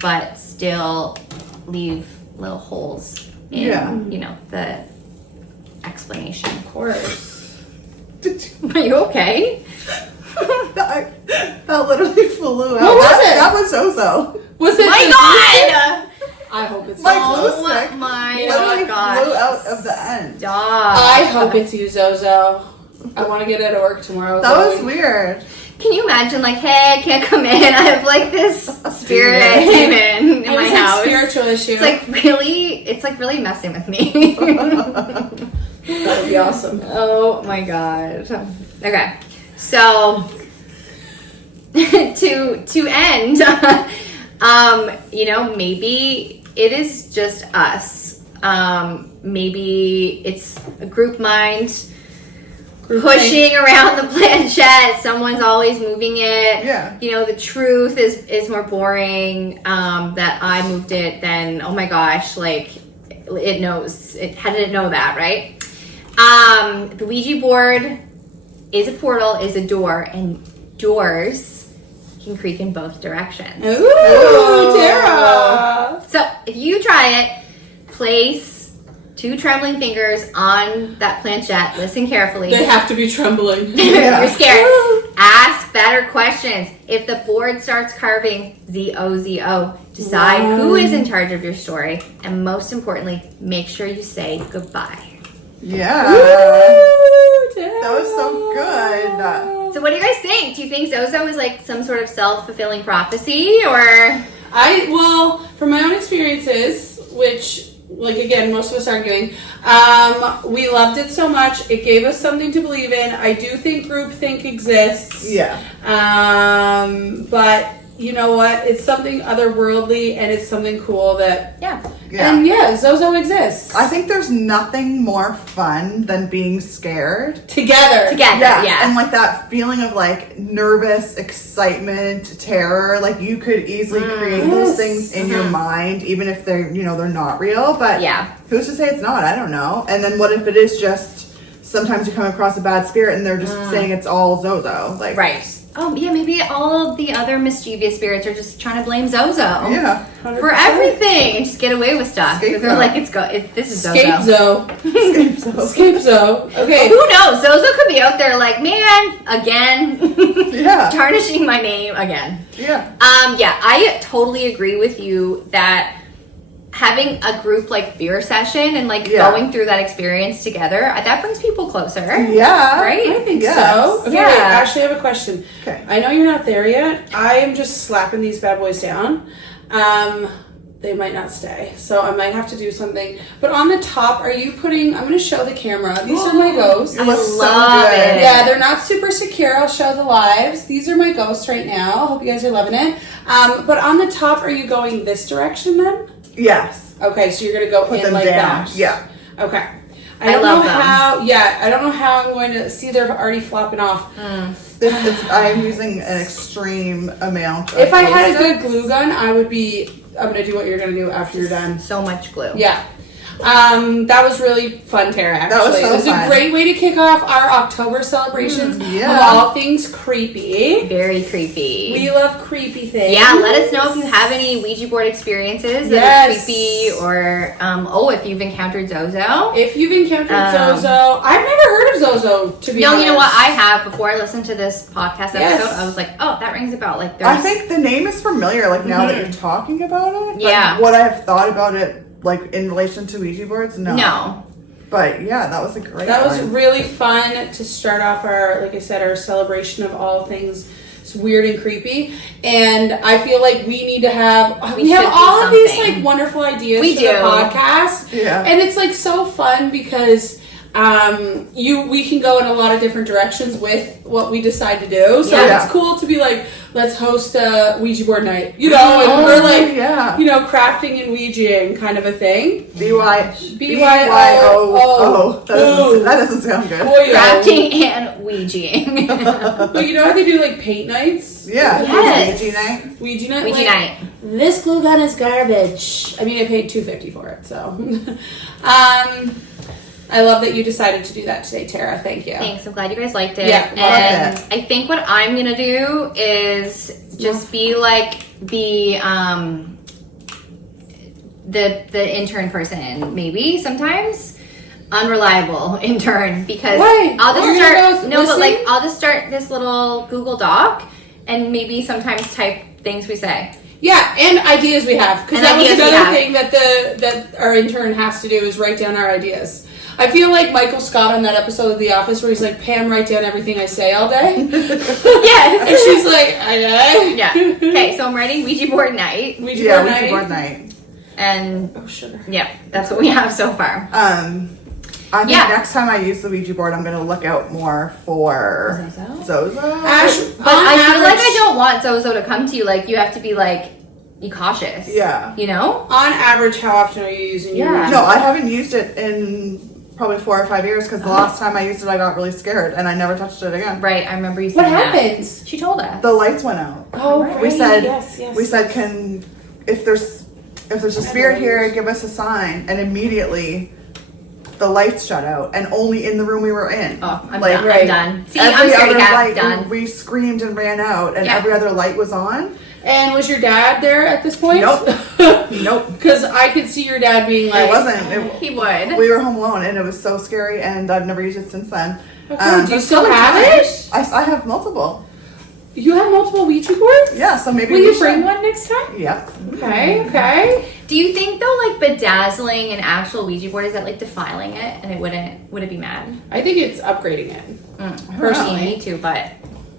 but still leave little holes in, the explanation. Of course. Are you okay? That literally flew out. What was it? That was Zozo. Was it? My God! I hope it's My not. glue Oh stick my literally gosh. flew out of the end. Stop. I hope it's you, Zozo. I want to get out of work tomorrow. That was Zoe. weird. Can you imagine, like, hey, I can't come in. I have, like, this spirit demon in It my was house. a spiritual issue. It's really messing with me. That would be awesome. Oh my god. Okay. So to end, maybe it is just us. Maybe it's a group mind pushing around the planchette. Someone's always moving it. Yeah. The truth is more boring. That I moved it, then oh my gosh, like it knows. How did it know that, right? The Ouija board is a portal, is a door, and doors can creak in both directions. Ooh, Tara. So if you try it, place 2 trembling fingers on that planchette. Listen carefully. They have to be trembling. You're scared. Ask better questions. If the board starts carving Z-O-Z-O, decide who is in charge of your story. And most importantly, make sure you say goodbye. Yeah. Ooh, Tara. That was so good. So what do you guys think? Do you think Zozo is like some sort of self-fulfilling prophecy, or? From my own experiences, which, like, again, most of us arguing, we loved it so much. It gave us something to believe in. I do think groupthink exists. Yeah. But you know what? It's something otherworldly, and it's something cool that... Yeah. And yeah, Zozo exists. I think there's nothing more fun than being scared. Together. Yeah. And like that feeling of like nervous excitement, terror, like you could easily create those things in your mind, even if they're, they're not real, but who's to say it's not? I don't know. And then what if it is just, sometimes you come across a bad spirit and they're just saying it's all Zozo. Like, right. Oh, yeah, maybe all of the other mischievous spirits are just trying to blame Zozo. Yeah. 100%. For everything and just get away with stuff. Because they're like, this is Zozo. Scapezo. Okay. Who knows? Zozo could be out there like, man, again. Yeah. Tarnishing my name again. Yeah. I totally agree with you that having a group like beer session and like going through that experience together, that brings people closer. Yeah. Right? I think so. Okay, Yeah. wait, Ashley, I have a question. Okay. I know you're not there yet. I am just slapping these bad boys down. They might not stay, so I might have to do something. But on the top, I'm going to show the camera. These are my ghosts. It looks love so good. it. Yeah, they're not super secure. I'll show the lives. These are my ghosts right now. I hope you guys are loving it. But on the top, are you going this direction then? Yes. Okay, so you're going to go Put in them like down. that. Yeah. Okay. I don't love know them. I don't know how I'm going to see they're already flopping off. I'm using an extreme amount of If I had a glue good glue gun, I'm going to do what you're going to do after you're done. So much glue. Yeah. That was really fun, Tara, actually. That was so It was fun. a great way to kick off our October celebrations yeah. of all things creepy. Very creepy. We love creepy things. Yeah, let us know if you have any Ouija board experiences that Yes. are creepy, or if you've encountered Zozo. If you've encountered Zozo, I've never heard of Zozo, to be honest. You know what? I have. Before I listened to this podcast episode, Yes. I was like, oh, that rings a bell. Like, I think the name is familiar, like now that you're talking about it. But Yeah. What I have thought about it, like in relation to Ouija boards, No. But yeah, that was a great That was one. really fun to start off our celebration of all things weird and creepy. And I feel like we need to have We should have do all of these something. like wonderful ideas We for do. the podcast. Yeah. And it's like so fun because we can go in a lot of different directions with what we decide to do. So Yeah. it's cool to be like, let's host a Ouija board night, and we're like, crafting and Ouijaing kind of a thing. BYO. That doesn't sound good. Crafting and Ouijaing. But you know how they do like paint nights? Yeah. Yes. Ouija night. Ouija night. Ouija like, night. this glue gun is garbage. I mean, I paid $2.50 for it, so. I love that you decided to do that today, Tara. Thank you. Thanks. I'm glad you guys liked it. Yeah, and I think what I'm gonna do is just be like the intern person, maybe sometimes unreliable intern, because Why? I'll just Listening? I'll just start this little Google Doc and maybe sometimes type things we say. Yeah, and ideas we have, because And that was ideas we another have. thing that our intern has to do is write down our ideas. I feel like Michael Scott on that episode of The Office where he's like, Pam, write down everything I say all day. Yes. And she's like, okay. Yeah. Okay, so I'm writing Ouija board night. Ouija board night. And oh, sugar. yeah, that's what we have so far. I think next time I use the Ouija board, I'm going to look out more for Zozo. Ash, But I feel like I don't want Zozo to come to you. Like, you have to be like, be cautious. Yeah. You know? On average, how often are you using your Ouija No, board? I haven't used it in probably 4 or 5 years because the last time I used it, I got really scared and I never touched it again. Right, I remember you What saying that. happened? She told us. The lights went out. Oh, right. We said, yes. if there's a spirit here, give us a sign. And immediately, the lights shut out, and only in the room we were in. Oh, I'm Like, done. right. I'm done. See, Every I'm scared other to cat. light, Done. we screamed and ran out, and Yeah. every other light was on. And was your dad there at this point? Nope. Nope. Because I could see your dad being like, It wasn't. He would. We were home alone, and it was so scary, and I've never used it since then. do But you it's still really have fun. it? I have multiple. You have multiple Ouija boards? Yeah, so maybe Will we you should. bring one next time? Yep. Okay. Do you think though, like bedazzling an actual Ouija board, is that like defiling it, and would it be mad? I think it's upgrading it. Personally, me too. But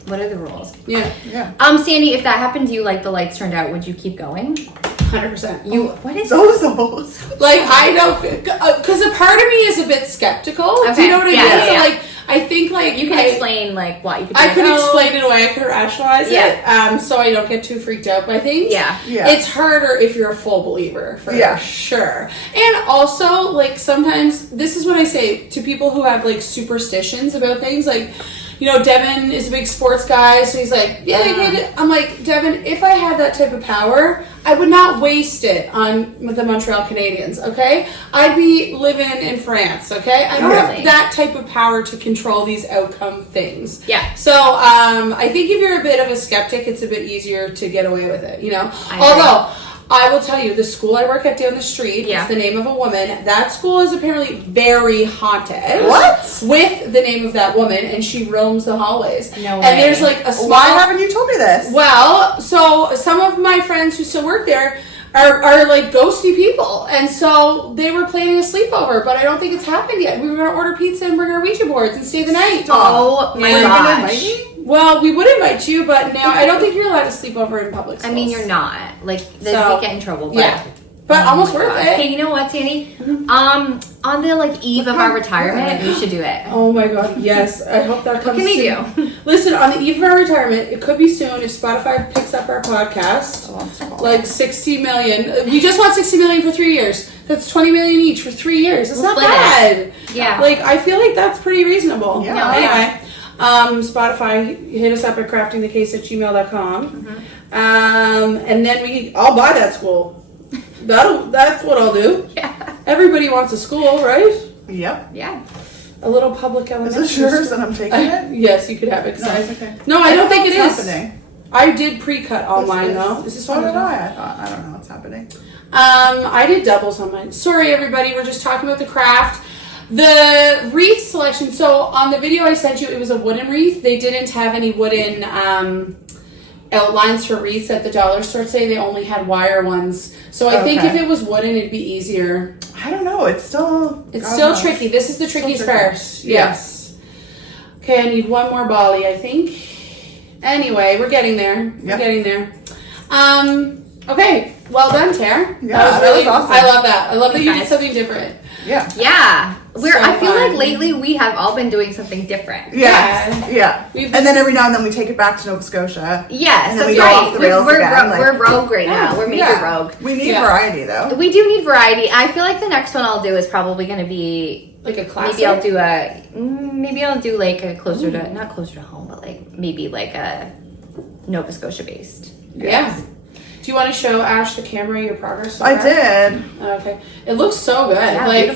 what are the rules? Yeah. Yeah. Sandy, if that happened to you, like the lights turned out, would you keep going? 100%. What is Zozos. Like, I don't, because a part of me is a bit skeptical. Do Okay. you know what I Yeah, mean? yeah, So, yeah. like, I think, like, You can explain like what you could. I be could like, oh, explain it away. I could rationalize Yeah. it, so I don't get too freaked out by things. Yeah. Yeah. It's harder if you're a full believer, for sure. And also, like, sometimes, this is what I say to people who have, like, superstitions about things, like, you know, Devin is a big sports guy, so he's like, I'm like, Devin, if I had that type of power, I would not waste it on the Montreal Canadiens, okay? I'd be living in France, okay? I don't have that type of power to control these outcome things. Yeah. So, I think if you're a bit of a skeptic, it's a bit easier to get away with it, you know? Although, I will tell you, the school I work at down the street, it's the name of a woman. That school is apparently very haunted. What? With the name of that woman, and she roams the hallways. No way. And there's like a small... Why haven't you told me this? Well, so some of my friends who still work there are like ghosty people. And so they were planning a sleepover, but I don't think it's happened yet. We were going to order pizza and bring our Ouija boards and stay the night. Oh my Were you gonna gosh. invite me? Well, we would invite you, but now I don't think you're allowed to sleep over in public schools. I mean, you're not. Like, they So, get in trouble. But, Yeah. But almost my worth gosh. it. Hey, you know what, Sandy? On the like eve of our retirement, we should do it. Oh my god, yes. I hope that comes can we soon. do? Listen, on the eve of our retirement, it could be soon if Spotify picks up our podcast. Like 60 million. We just want 60 million for 3 years. That's 20 million each for 3 years. That's We'll not split it. bad. Yeah. Like, I feel like that's pretty reasonable. Yeah. No, Anyway, Spotify, hit us up at craftingthecase@gmail.com. And then I'll buy that school. That's what I'll do. Yeah. Everybody wants a school, right? Yep. Yeah. A little public Is elementary this yours school. and I'm taking it? Yes, you could have it. No, it's okay. No, I don't think it What's is. happening? I did pre-cut on mine though. This is So fun. did I thought, I don't know what's happening. I did doubles on mine. Sorry, everybody. We're just talking about the craft. The wreath selection. So on the video I sent you, it was a wooden wreath. They didn't have any wooden outlines for wreaths at the dollar store today. They only had wire ones. So I think if it was wooden, it'd be easier. I don't know. It's still Tricky. This is the trickiest tricky. part. Yes. Okay, I need one more volley, I think. Anyway, we're getting there. We're getting there. Okay, well done, Tara. Yeah, that was really awesome. I love that. I love that you did Guys. something different. Yeah. Yeah. I feel fun. like lately we have all been doing something different. Yeah. We've And then every now and then we take it back to Nova Scotia. Yes, And then that's we go right. off the rails again, like- we're rogue right now. We're major rogue. We need variety though. We do need variety. I feel like the next one I'll do is probably going to be like a classic. maybe I'll do like a closer to, not closer to home, but like maybe like a Nova Scotia based. Yeah. Do you want to show Ash the camera your progress? I did. Okay. It looks so good. Yeah, like,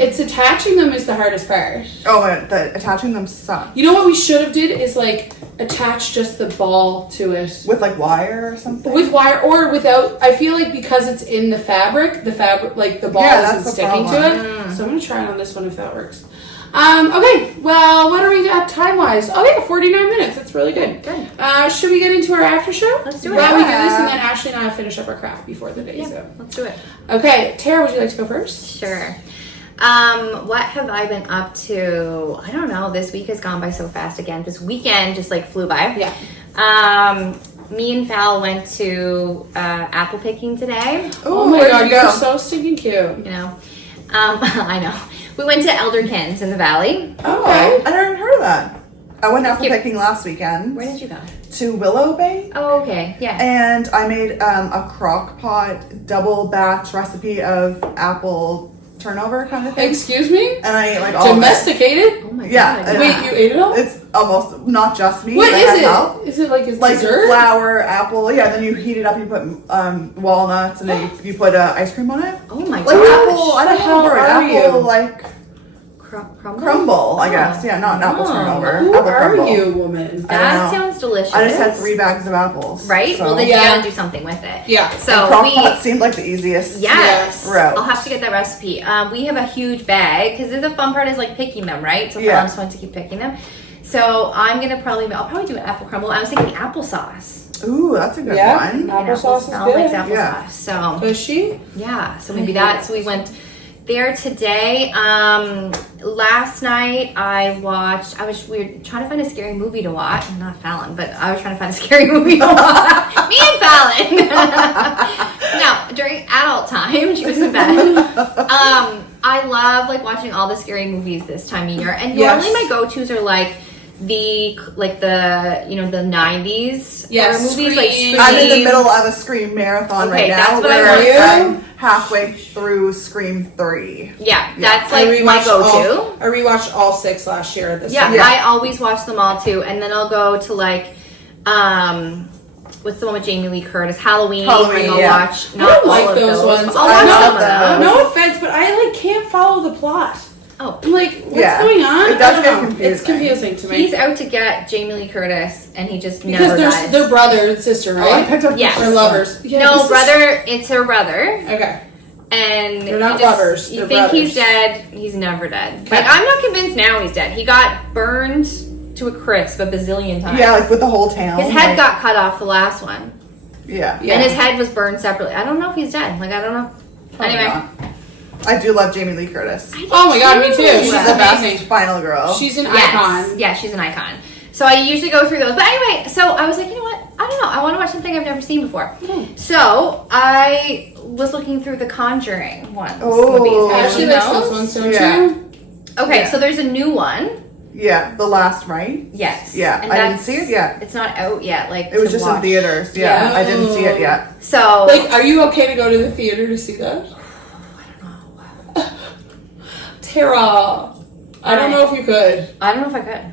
it's attaching them is the hardest part. Oh, attaching them sucks. You know what we should have did is like attach just the ball to it. With like wire or something? With wire or without. I feel like because it's in the fabric, like the ball isn't sticking to it. So I'm going to try it on this one if that works. Okay, well, what are we at time-wise? Oh, yeah, 49 minutes. That's really good. Should we get into our after show? Let's do it. While we do this, and then Ashley and I finish up our craft before the day's up. Let's do it. Okay, Tara, would you like to go first? Sure. What have I been up to? I don't know. This week has gone by so fast again. This weekend just like flew by. Yeah. Me and Val went to apple picking today. Oh my god, you're so stinking cute. You know. I know. We went to Elderkins in the Valley. Oh, okay. I never heard of that. I went apple picking last weekend. Where did you go? To Willow Bay. Oh, okay. Yeah. And I made a crock pot double batch recipe of apple turnover kind of thing. Excuse me? And I ate like all domesticated? Oh my god. God. Wait, you ate it all? It's almost not just me. What is it? Help. Is it like a like dessert? flour, apple, then you heat it up, you put walnuts, and then you put ice cream on it. Oh my Like gosh. apple, I don't know How the word, are apple, you? like Crumble, I guess. Yeah, not apple turnover. Who apple are crumble. you, woman? That sounds delicious. I just had 3 bags of apples. Right? So. Well, then you gotta do something with it. Yeah. So crock pot seemed like the easiest Yes. route. I'll have to get that recipe. We have a huge bag because the fun part is like picking them, right? So I'm just going to keep picking them. So I'll probably do an apple crumble. I was thinking applesauce. Ooh, that's a good one. Applesauce is Val good. likes applesauce. So Is she? yeah, so maybe that. So we went there today. Last night we were trying to find a scary movie to watch. Not Fallon, but I was trying to find a scary movie to watch. Me and Fallon. No, during adult time, she was in bed. I love like watching all the scary movies this time of year. And normally my go-tos are like the 90s horror movies, like Scream. I'm in the middle of a Scream marathon right now. That's what I'm halfway through Scream 3. Yeah, that's like my go-to. I rewatched all 6 last year at this time. I always watch them all too, and then I'll go to like what's the one with Jamie Lee Curtis? Halloween. I'll watch. I don't like those ones. I'll watch some of them. No offense, but I like can't follow the plot. Oh, I'm like, what's going on? It does get confusing. It's confusing to me. He's out to get Jamie Lee Curtis, and he just because never dies. they're brother and sister, right? Oh, I picked up They're lovers. Yeah, no, brother. It's her brother. Okay. And they're not lovers. You think he's dead? He's never dead. Okay. Like I'm not convinced now he's dead. He got burned to a crisp a bazillion times. Yeah, like with the whole town. His head got cut off the last one. Yeah. And his head was burned separately. I don't know if he's dead. Like I don't know. Probably anyway. Not. I do love Jamie Lee Curtis. Oh my god, me too. She's the amazing. best final girl. She's an icon. Yeah, she's an icon. So I usually go through those. But anyway, so I was like, you know what? I don't know. I want to watch something I've never seen before. So I was looking through the Conjuring movies. Ashley likes those ones, don't you? Okay, so there's a new one. Yeah, The Last Rite. Yes. Yeah, I didn't see it yet. It's not out yet. Like it was just in theaters. Yeah, I didn't see it yet. So, like, are you okay to go to the theater to see that? I don't know. Tara, I don't know if you could. I don't know if I could.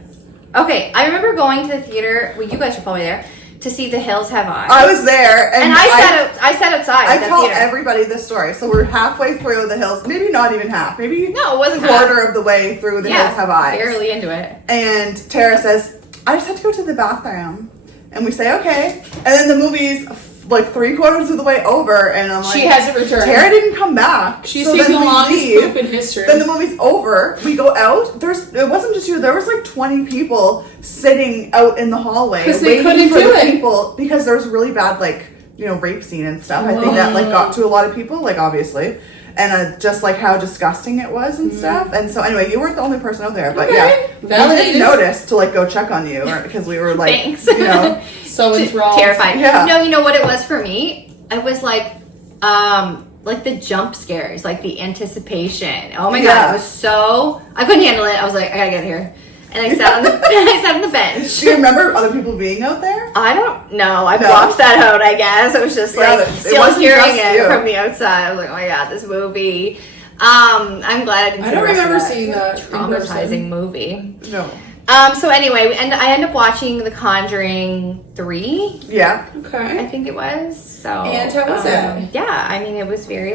Okay, I remember going to the theater. Well, you guys are probably there to see The Hills Have Eyes. I was there, and I sat outside. I tell everybody this story. So we're halfway through The Hills, maybe not even half, maybe it wasn't quarter of the way through The Hills Have Eyes. Barely into it. And Tara says, "I just had to go to the bathroom," and we say, "Okay," and then the movie's like 3/4 of the way over, and I'm like, she hasn't returned. Tara didn't come back. She's taking the longest poop in history. Then the movie's over. We go out. It wasn't just you. There was like 20 people sitting out in the hallway because they waiting couldn't for do the it. people because there was really bad rape scene and stuff. I think that got to a lot of people, obviously. And just how disgusting it was and stuff. And so anyway, you weren't the only person out there, but we did notice to go check on you because we were Thanks. So enthralled, terrified. Yeah. No, you know what it was for me? It was like the jump scares, like the anticipation. Oh my god, it was so I couldn't handle it. I was like, I gotta get here. And I sat on the bench. Do you remember other people being out there? I don't know. I blocked that out, I guess. It was just still hearing it from the outside. I was like, oh my god, this movie. I'm glad I didn't see I don't remember seeing that traumatizing movie. No. So anyway, and I ended up watching The Conjuring 3. Yeah. I Okay. think it was. So. And how was it? Yeah, I mean, it was very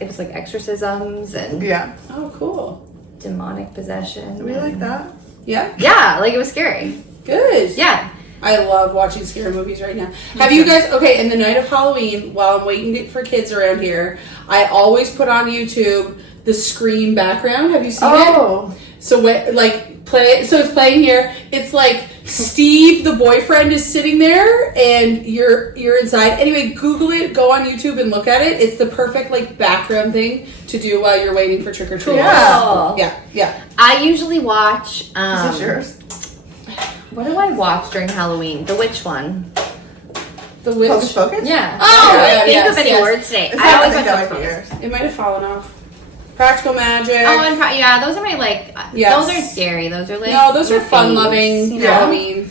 it was like exorcisms and Yeah. Oh, cool. demonic possession. We like that. Yeah. Yeah, like it was scary. Good. Yeah. I love watching scary movies right now. Have you guys, okay, in the night of Halloween, while I'm waiting for kids around here, I always put on YouTube the Scream background. Have you seen it? So, it's playing here. It's like Steve, the boyfriend, is sitting there and you're inside. Anyway, Google it, go on YouTube and look at it. It's the perfect, like, background thing to do while you're waiting for trick or treat. Yeah. Yeah. I usually watch. Is this yours? What do I watch during Halloween? The witch one. The Witch. Focus Focus? Yeah. Oh, I couldn't think yes, of any yes. words today. It's I not- always think watch that those might be ones. yours. It might have fallen off. Practical Magic. Oh, and yeah, those are my Yes. those aren't scary. Those are like No, those are faves, fun-loving you know? Halloween.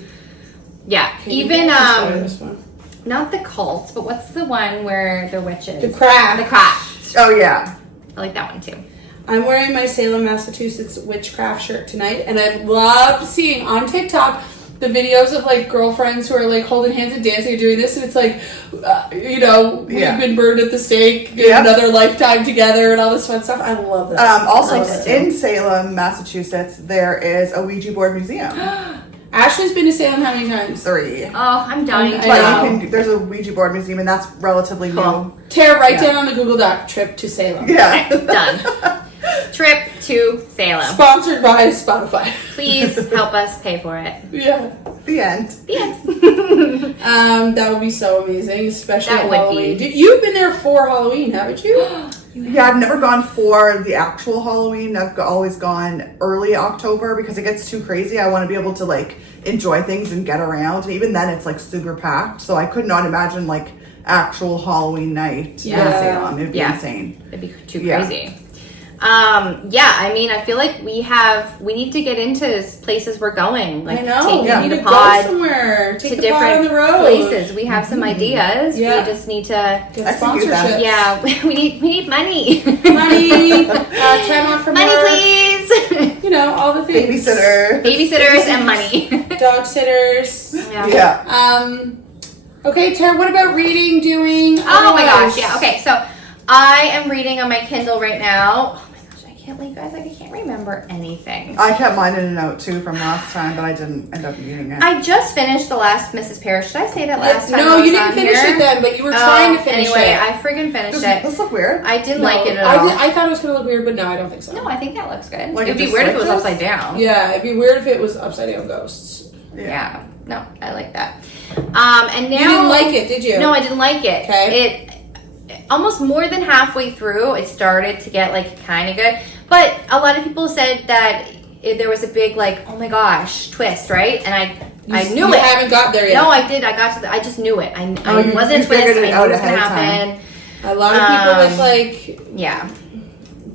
Yeah, Okay, even this one. not the cult, but what's the one where they're witches? The Craft. The Craft. Oh, yeah. I like that one too. I'm wearing my Salem, Massachusetts witchcraft shirt tonight, and I love seeing on TikTok the videos of like girlfriends who are like holding hands and dancing and doing this, and it's like, we've been burned at the stake, another lifetime together, and all this fun stuff. I love that. Also, Love it. in Salem, Massachusetts, there is a Ouija board museum. Ashley's been to Salem how many times? 3. Oh, I'm dying. I But know. there's a Ouija board museum, and that's relatively Cool. new. Tara, write down on the Google Doc, trip to Salem. Yeah. Okay, done. Trip to Salem. Sponsored by Spotify. Please help us pay for it. Yeah. The end. The end. That would be so amazing, especially That at would Halloween. be. You've been there for Halloween, haven't you? Yeah, I've never gone for the actual Halloween. I've always gone early October because it gets too crazy. I want to be able to like enjoy things and get around. And even then, it's like super packed. So I could not imagine like actual Halloween night in Salem. It'd be insane. It'd be too crazy. I mean, I feel like we need to get into places we're going. Like I know. taking We need the to pod go somewhere. Take to the different pod on the road. places. We have some ideas. Yeah. We just need to Get Execute that. sponsorships. Yeah, we need money. Money. Time off from Money, work. please. You know, all the things. Babysitter. Babysitters and money. Dog sitters. Yeah. Okay, Tara, what about reading, doing? Oh my gosh, yeah. Okay, so I am reading on my Kindle right now. Oh my gosh, I can't believe, guys, like, I can't remember anything. I kept mine in a note too from last time, but I didn't end up reading it. I just finished The Last Mrs. Parrish. Should I say that last time? No, I was you didn't on finish here? it then, but you were trying to finish anyway, it. I friggin' finished Does it. this look weird? I didn't No, like it at all. I thought it was going to look weird, but no, I don't think so. No, I think that looks good. Like It'd it be weird if it was switches? upside down. Yeah, it'd be weird if it was upside down ghosts. Yeah. No, I like that. And now You didn't like it, did you? No, I didn't like it. Okay. It almost more than halfway through, it started to get like kind of good. But a lot of people said that there was a big like, oh my gosh, twist, right? And I knew you it. haven't got there yet. No, I did. I got to. I just knew it. I you wasn't a twist. figured it I knew out it was ahead gonna of time. happen. A lot of people with like Yeah.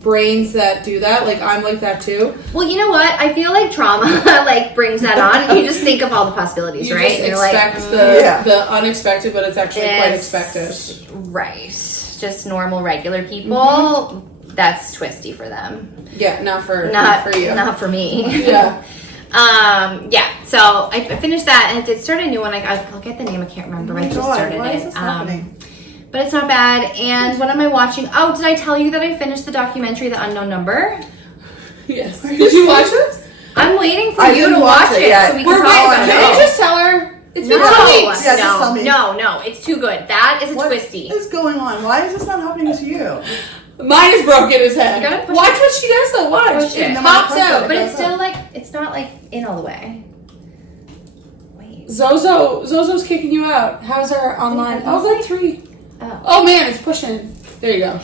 brains that do that, like I'm like that too. Well, you know what? I feel like trauma like brings that on, and you just think of all the possibilities, You right? just And you're expect like, the unexpected, but it's actually quite It's- expected. right. Just normal, regular people. That's twisty for them. Yeah, not for you. Not for me. Yeah. So I finished that, and I did start a new one. I'll get the name. I can't remember. I just started Why it. is this happening? But it's not bad. And what am I watching? Oh, did I tell you that I finished the documentary, The Unknown Number? Yes. Did you watch this? I'm waiting for I you to didn't watch watch it it yet. so we We're can talk waiting. about Can it. you just tell her? It's been No, 2 weeks. Yeah, just tell me. no, it's too good. That is a What twisty. is going on? Why is this not happening to you? Mine is broken as heck. You gotta push Watch it. what she does though. Watch. Push It it. pops Push it. out. But It it's goes still up. like it's not like in all the way. Wait. Zozo's kicking you out. How's our online? Oh, they're 3. Oh. Oh man, it's pushing. There you go.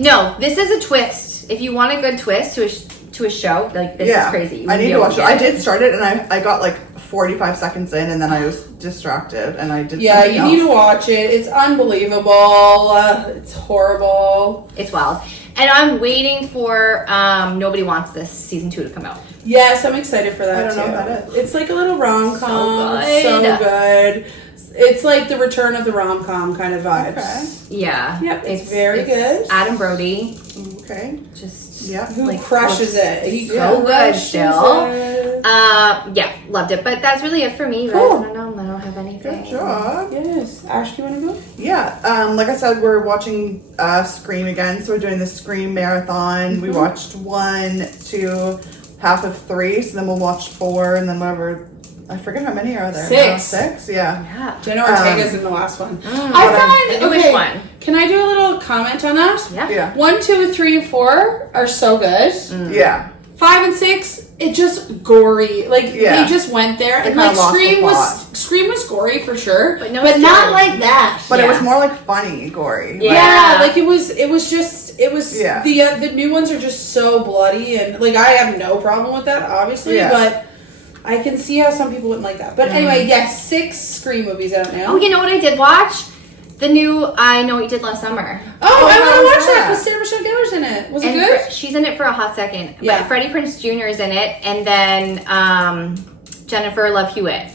No, this is a twist. If you want a good twist to a show, like this is crazy. You I wouldn't need be to able watch it. get I did start it, and I got like 45 seconds in, and then I was distracted, and I did Yeah, something you else. need to watch it. It's unbelievable. It's horrible. It's wild. And I'm waiting for Nobody Wants This season 2 to come out. Yes, I'm excited for that I don't know too. what that is. It's like a little rom-com. So good. So good. It's like the return of the rom-com kind of vibes. Okay. Yeah. Yep, it's very good. Adam Brody. Okay. Just Who crushes it? He so good still. it. Loved it. But that's really it for me. Guys. Cool. I don't have anything. Good job. Yes. Ash, do you want to go? Yeah. Like I said, we're watching Scream again, so we're doing the Scream marathon. We watched 1, 2, half of 3, so then we'll watch 4, and then whatever. I forget how many are there. 6. 6. Yeah. Jenna Ortega's in the last one. I find which one? Can I do a little comment on that? Yeah. 1, 2, 3, and 4 are so good. Yeah. 5 and 6, it just gory. Like they just went there, and like Scream was gory for sure, but not like that. But it was more like funny gory. Yeah, like it was the new ones are just so bloody, and like I have no problem with that, obviously, but I can see how some people wouldn't like that. But anyway, yes, 6 Scream movies out now. Oh, you know what I did watch? The new I Know What You Did Last Summer. Oh, I want to watch that because Sarah Michelle Gellar's in it. Was it good? She's in it for a hot second. Yeah. But Freddie Prinze Jr. is in it, and then Jennifer Love Hewitt.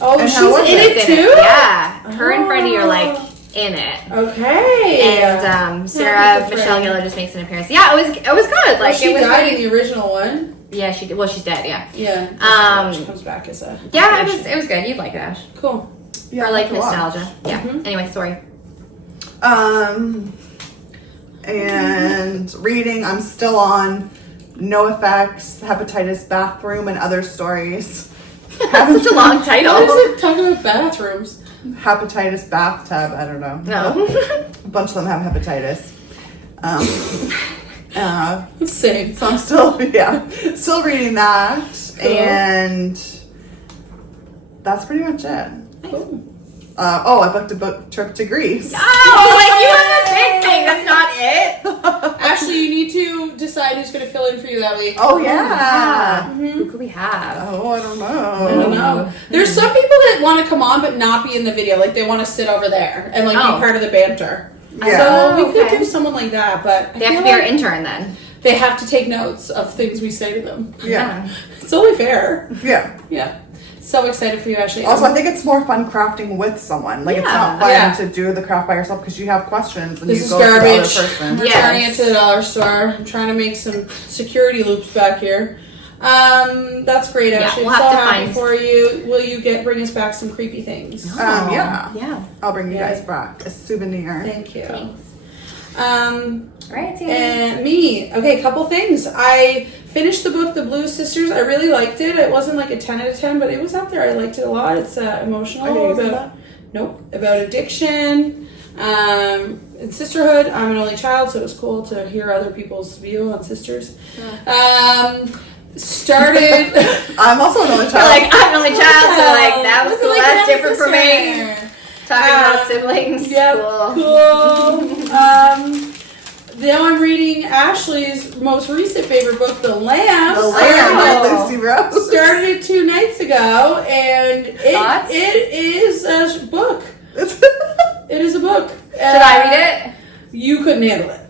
Oh, and she's in it too? Yeah. Her and Freddie are like in it. Okay. And Sarah Michelle Gellar just makes an appearance. Yeah, it was good. Like she it was died in the original one. Yeah, she did. Well, she's dead. Yeah. Yeah. She comes back as a. Yeah, it was good. You'd like it, Ash. Cool. Yeah, for like nostalgia. Yeah. Anyway, sorry. And reading, I'm still on No Effects, Hepatitis Bathroom, and Other Stories. That's such a long title. Why is it talking about bathrooms? Hepatitis bathtub, I don't know. No. A bunch of them have hepatitis. Same. So I'm still reading that. Cool. And that's pretty much it. Cool. I booked a book trip to Greece. Oh, like you have a big thing. That's not it. Actually, you need to decide who's going to fill in for you that week. Oh, yeah. Who could we have? Oh, I don't know. I don't know. There's some people that want to come on but not be in the video. Like, they want to sit over there and, like, be part of the banter. Yeah. So we could do someone like that, but they have to be our intern then. They have to take notes of things we say to them. Yeah. It's only fair. Yeah. Yeah. So excited for you, Ashley. Also, I think it's more fun crafting with someone. Like, it's not fun to do the craft by yourself because you have questions and this you go to the other person. We're turning it to the dollar store. I'm trying to make some security loops back here. That's great, Ashley. We'll have so to happy find. for you. Will you bring us back some creepy things? Yeah. I'll bring you guys back a souvenir. Thank you. Thanks. Right, and me. Okay, couple things. I finished the book, The Blue Sisters. I really liked it. It wasn't like a 10 out of 10, but it was up there. I liked it a lot. It's emotional about addiction, and sisterhood. I'm an only child, so it was cool to hear other people's view on sisters. Started. I'm also an only child. Like I'm an only child, so like that was cool. That's different for me. Talking about siblings. Yeah, cool. Now I'm reading Ashley's most recent favorite book, The Lamb. The Lamb by Lucy Rose. Started it 2 nights ago, and it is a book. It is a book. Should I read it? You couldn't handle it.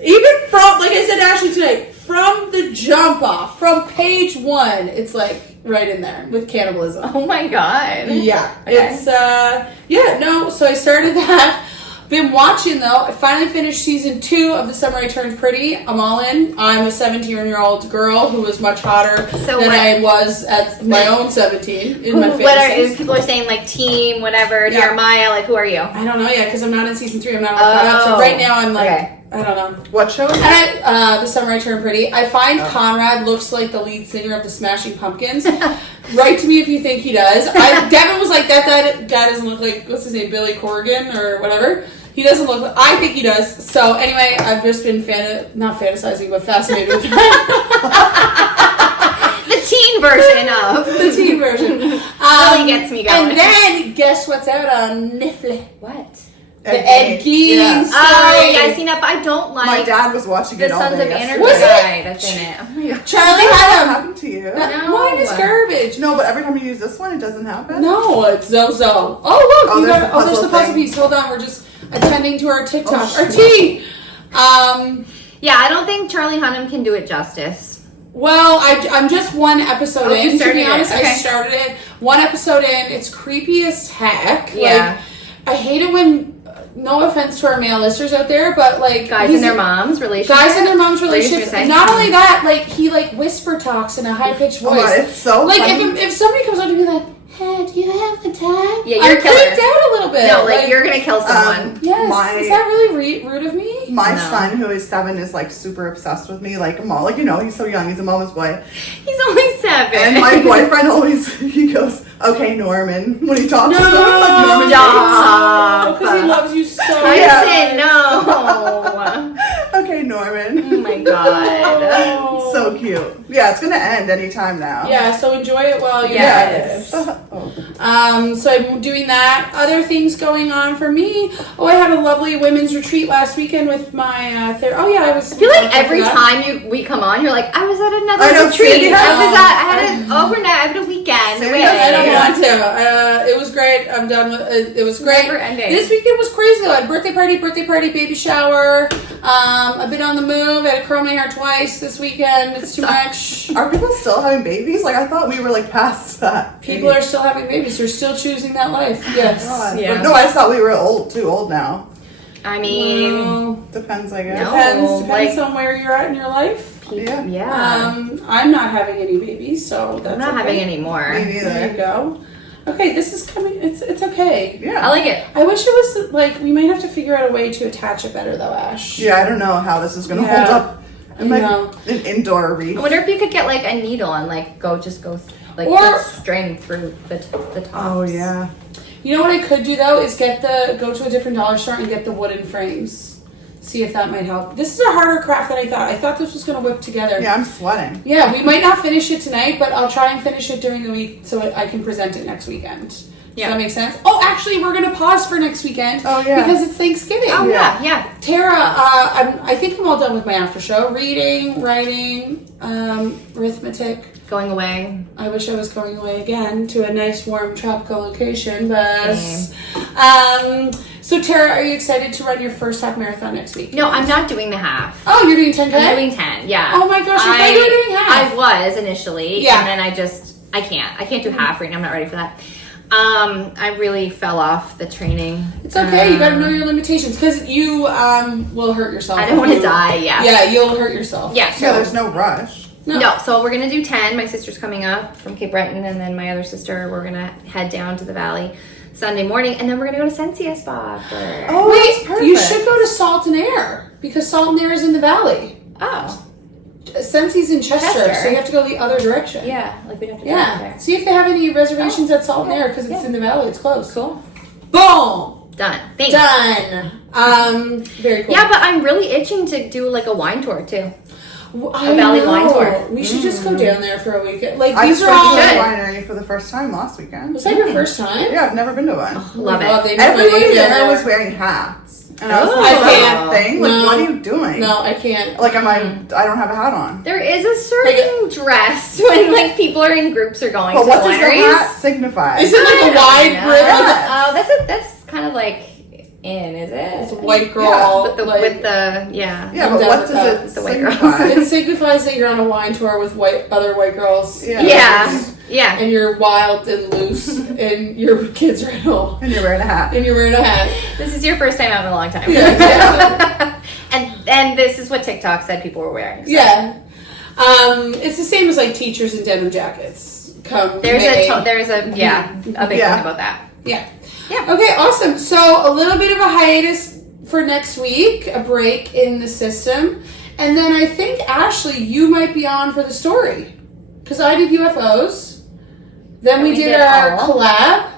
Even from, like I said to Ashley tonight, from the jump off, from page 1, it's like right in there with cannibalism. Oh my god. Yeah. Okay. It's, so I started that. Been watching though. I finally finished season 2 of The Summer I Turned Pretty. I'm all in. I'm a 17-year-old girl who was much hotter than I was at my own 17 in my fantasies. People are saying like team, whatever, Jeremiah, like who are you? I don't know yet because I'm not in season 3. I'm not all caught up. So right now I'm like, I don't know. What show is it? The Summer I Turned Pretty. I find Conrad looks like the lead singer of the Smashing Pumpkins. Write to me if you think he does. Devin was like, that guy doesn't look like, what's his name, Billy Corrigan or whatever. He doesn't look like, I think he does. So anyway, I've just been not fantasizing, but fascinated with The teen version of. The teen version. Really gets me going. And then, guess what's out on Netflix? What? The Ed Gein story. Oh, yeah, I've seen that, but I don't like. My dad was watching it all day. The Sons of Anarchy guy that's in it. Oh my god. Charlie What had happened to you? Mine is garbage. No, but every time you use this one, it doesn't happen? No, it's Zozo. Oh, look. there's the puzzle piece. Hold on, we're just attending to our TikTok. Oh, our tea. Yeah, I don't think Charlie Hunnam can do it justice. Well, I'm just one episode in. To be honest, okay. I started it. One episode in. It's creepy as heck. Yeah. Like, I hate it when no offense to our male listeners out there, but like guys and their moms relationship. Guys and their moms relationships. Not only that, like he like whisper talks in a high pitched voice. Oh, it's so like funny. if somebody comes up to me like, "Hey, do you have the time?" Yeah, you're I'm freaked out a little bit. No, like you're gonna kill someone. Yes, is that really rude of me? My son, who is 7, is like super obsessed with me. Like, mom, like he's so young. He's a mama's boy. He's only 7. And my boyfriend always he goes, "Okay, Norman," when he talks to him. Like, Norman because he loves you so much. I said no. Okay, Norman. Oh my god. So cute. Yeah, it's gonna end anytime now. Yeah, so enjoy it while you Yes. So I'm doing that. Other things going on for me. Oh, I had a lovely women's retreat last weekend with my I feel like every time we come on, you're like, I was at another retreat. I had an overnight. I had a weekend. I don't want to. It was great. I'm done with it. It was great. Never ending. This weekend was crazy though. I had birthday party, baby shower. I've been on the move. I had to curl my hair twice this weekend. It's too much. Are people still having babies? Like, I thought we were like past that. People are still having babies. They're still choosing that life. Yes. God. Yeah. But no, I just thought we were too old now. I mean, well, depends, I guess. Depends on where you're at in your life. Yeah. I'm not having any babies, so that's I'm not having any more. Me neither. There you go. Okay, this is coming. It's okay. Yeah. I like it. I wish it was like we might have to figure out a way to attach it better though, Ash. Yeah, I don't know how this is gonna hold up. In an indoor wreath. I wonder if you could get like a needle and like go like or put string through the tops. Oh yeah. You know what I could do though is go to a different dollar store and get the wooden frames. See if that might help. This is a harder craft than I thought. I thought this was going to whip together. Yeah, I'm sweating. Yeah, we might not finish it tonight, but I'll try and finish it during the week so I can present it next weekend. Does that make sense? Oh, actually, we're going to pause for next weekend. Oh, yeah. Because it's Thanksgiving. Oh, yeah. Tara, I think I'm all done with my after show. Reading, writing, arithmetic. Going away. I wish I was going away again to a nice, warm, tropical location, but... So, Tara, are you excited to run your first half marathon next week? No, I'm not doing the half. Oh, you're doing 10K? I'm doing 10, yeah. Oh my gosh, I thought you were doing half. I was initially. Yeah. And then I can't do half right now. I'm not ready for that. I really fell off the training. It's okay. You gotta know your limitations because you will hurt yourself. I don't want to die. Yeah. Yeah, you'll hurt yourself. Yeah. So there's no rush. No. So we're gonna do 10. My sister's coming up from Cape Breton, and then my other sister. We're gonna head down to the valley Sunday morning, and then we're gonna go to Sandi Ashley after. Oh, wait! perfect. You should go to Salt and Air because Salt and Air is in the valley. Oh. Sensi's in Chester, so you have to go the other direction. Yeah, like we'd have to go there. See if they have any reservations at Salt and Air because it's in the valley. It's close. Cool. Boom. Done. Thanks. Done. Very cool. Yeah, but I'm really itching to do like a wine tour too. A valley wine tour. We should just go down there for a weekend. Like I these just are went all. to the winery for the first time last weekend. Was that your first time? Yeah, I've never been to one. Love it. God, they know my Everybody name there there. was wearing hats. And I was Oh. like, I is that can't. a thing? Like, No. what are you doing? No, I can't. Like, I don't have a hat on. There is a certain dress when like people are in groups or going But to what the does the wineries. hat signify? Is it like a wide brim? Yeah. Oh, that's kind of like is it? It's a white girl. With the Yeah, I'm but down what with does that. it The white signify? It signifies that you're on a wine tour with other white girls. Yeah. And you're wild and loose, and your kids are at home. And you're wearing a hat. And you're wearing a hat. This is your first time out in a long time. Yeah. and this is what TikTok said people were wearing. So. Yeah. It's the same as like teachers in denim jackets. There's a big thing about that. Yeah. Okay, awesome. So a little bit of a hiatus for next week, a break in the system. And then I think, Ashley, you might be on for the story. Because I did UFOs. Then we did our collab.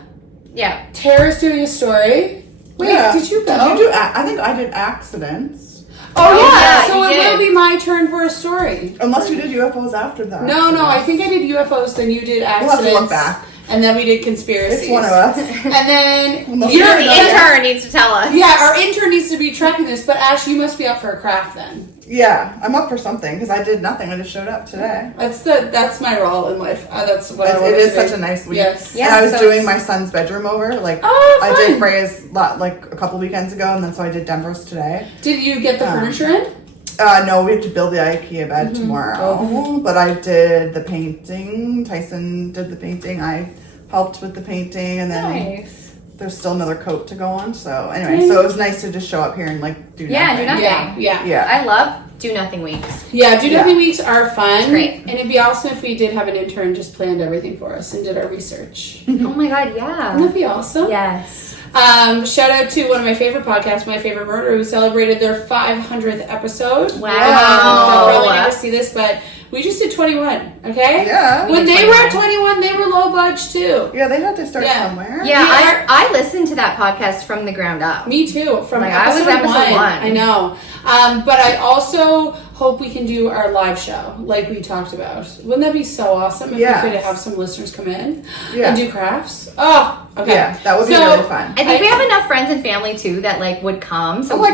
Yeah. Tara's doing a story. Wait, did you go? Did you do? I think I did accidents. Oh, yeah. you So it did. will be my turn for a story. Unless you did UFOs after that. No, I think I did UFOs, then you did We'll accidents. have to look back. And then we did conspiracies. It's one of us. And then Unless The you're intern needs to tell us. Yeah, our intern needs to be tracking this, but Ash, you must be up for a craft then. Yeah, I'm up for something because I did nothing. I just showed up today. That's my role in life. That's what I want It is to do. such a nice week. Yes. And I was doing my son's bedroom over. Like I did fun. Freya's like a couple weekends ago, and then so I did Denver's today. Did you get the furniture in? No, we have to build the IKEA bed tomorrow. But I did the painting. Tyson did the painting. I helped with the painting, and then Nice. there's still another coat to go on. So anyway, so it was nice to just show up here and like do nothing. do nothing. Yeah. I love do nothing weeks. Yeah, do nothing weeks are fun. It's great. And it'd be awesome if we did have an intern just planned everything for us and did our research. Oh my god, yeah. Wouldn't that be awesome? Yes. Shout out to one of my favorite podcasts, My Favorite Murder, who celebrated their 500th episode. Wow. They'll probably never see this, but we just did 21, okay? Yeah. When they were at 21, they were low budge too. Yeah, they had to start somewhere. Yeah, I listened to that podcast from the ground up. Me too. From like, I was episode 1. I know. But I also hope we can do our live show like we talked about. Wouldn't that be so awesome if we could have some listeners come in and do crafts? Oh, okay. Yeah, that would be really fun. I think we have enough friends and family too that like would come. So we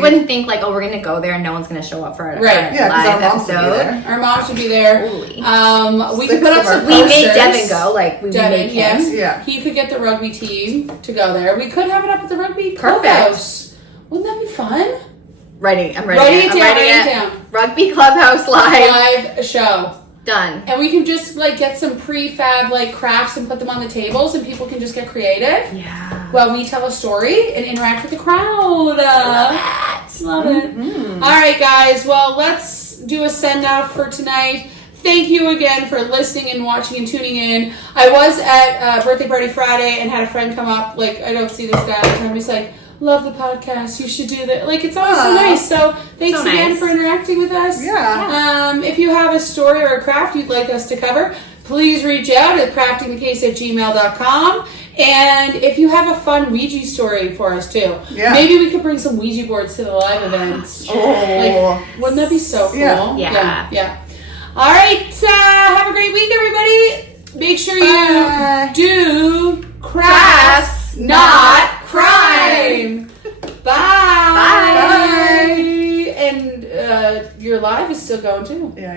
wouldn't think like, oh, we're gonna go there and no one's gonna show up for our live episode. Our moms would be there. We could put up some posters. We made Devin go. Like we made him. Yes. Yeah. He could get the rugby team to go there. We could have it up at the rugby clubhouse. Wouldn't that be fun? I'm writing it down. Rugby clubhouse live show. Done. And we can just like get some prefab like crafts and put them on the tables and people can just get creative. Yeah. While we tell a story and interact with the crowd. Love it. Mm-hmm. All right, guys. Well, let's do a send off for tonight. Thank you again for listening and watching and tuning in. I was at Birthday Party Friday and had a friend come up. Like, I don't see this guy all the time. He's like, love the podcast. You should do that. Like, it's always so nice. So thanks again for interacting with us. Yeah. If you have a story or a craft you'd like us to cover, please reach out at craftingthecase@gmail.com. And if you have a fun Ouija story for us too, maybe we could bring some Ouija boards to the live events. Like, wouldn't that be so cool? Yeah. All right. Have a great week, everybody. Make sure you do crafts, not crime. Bye. And your live is still going too. Yeah.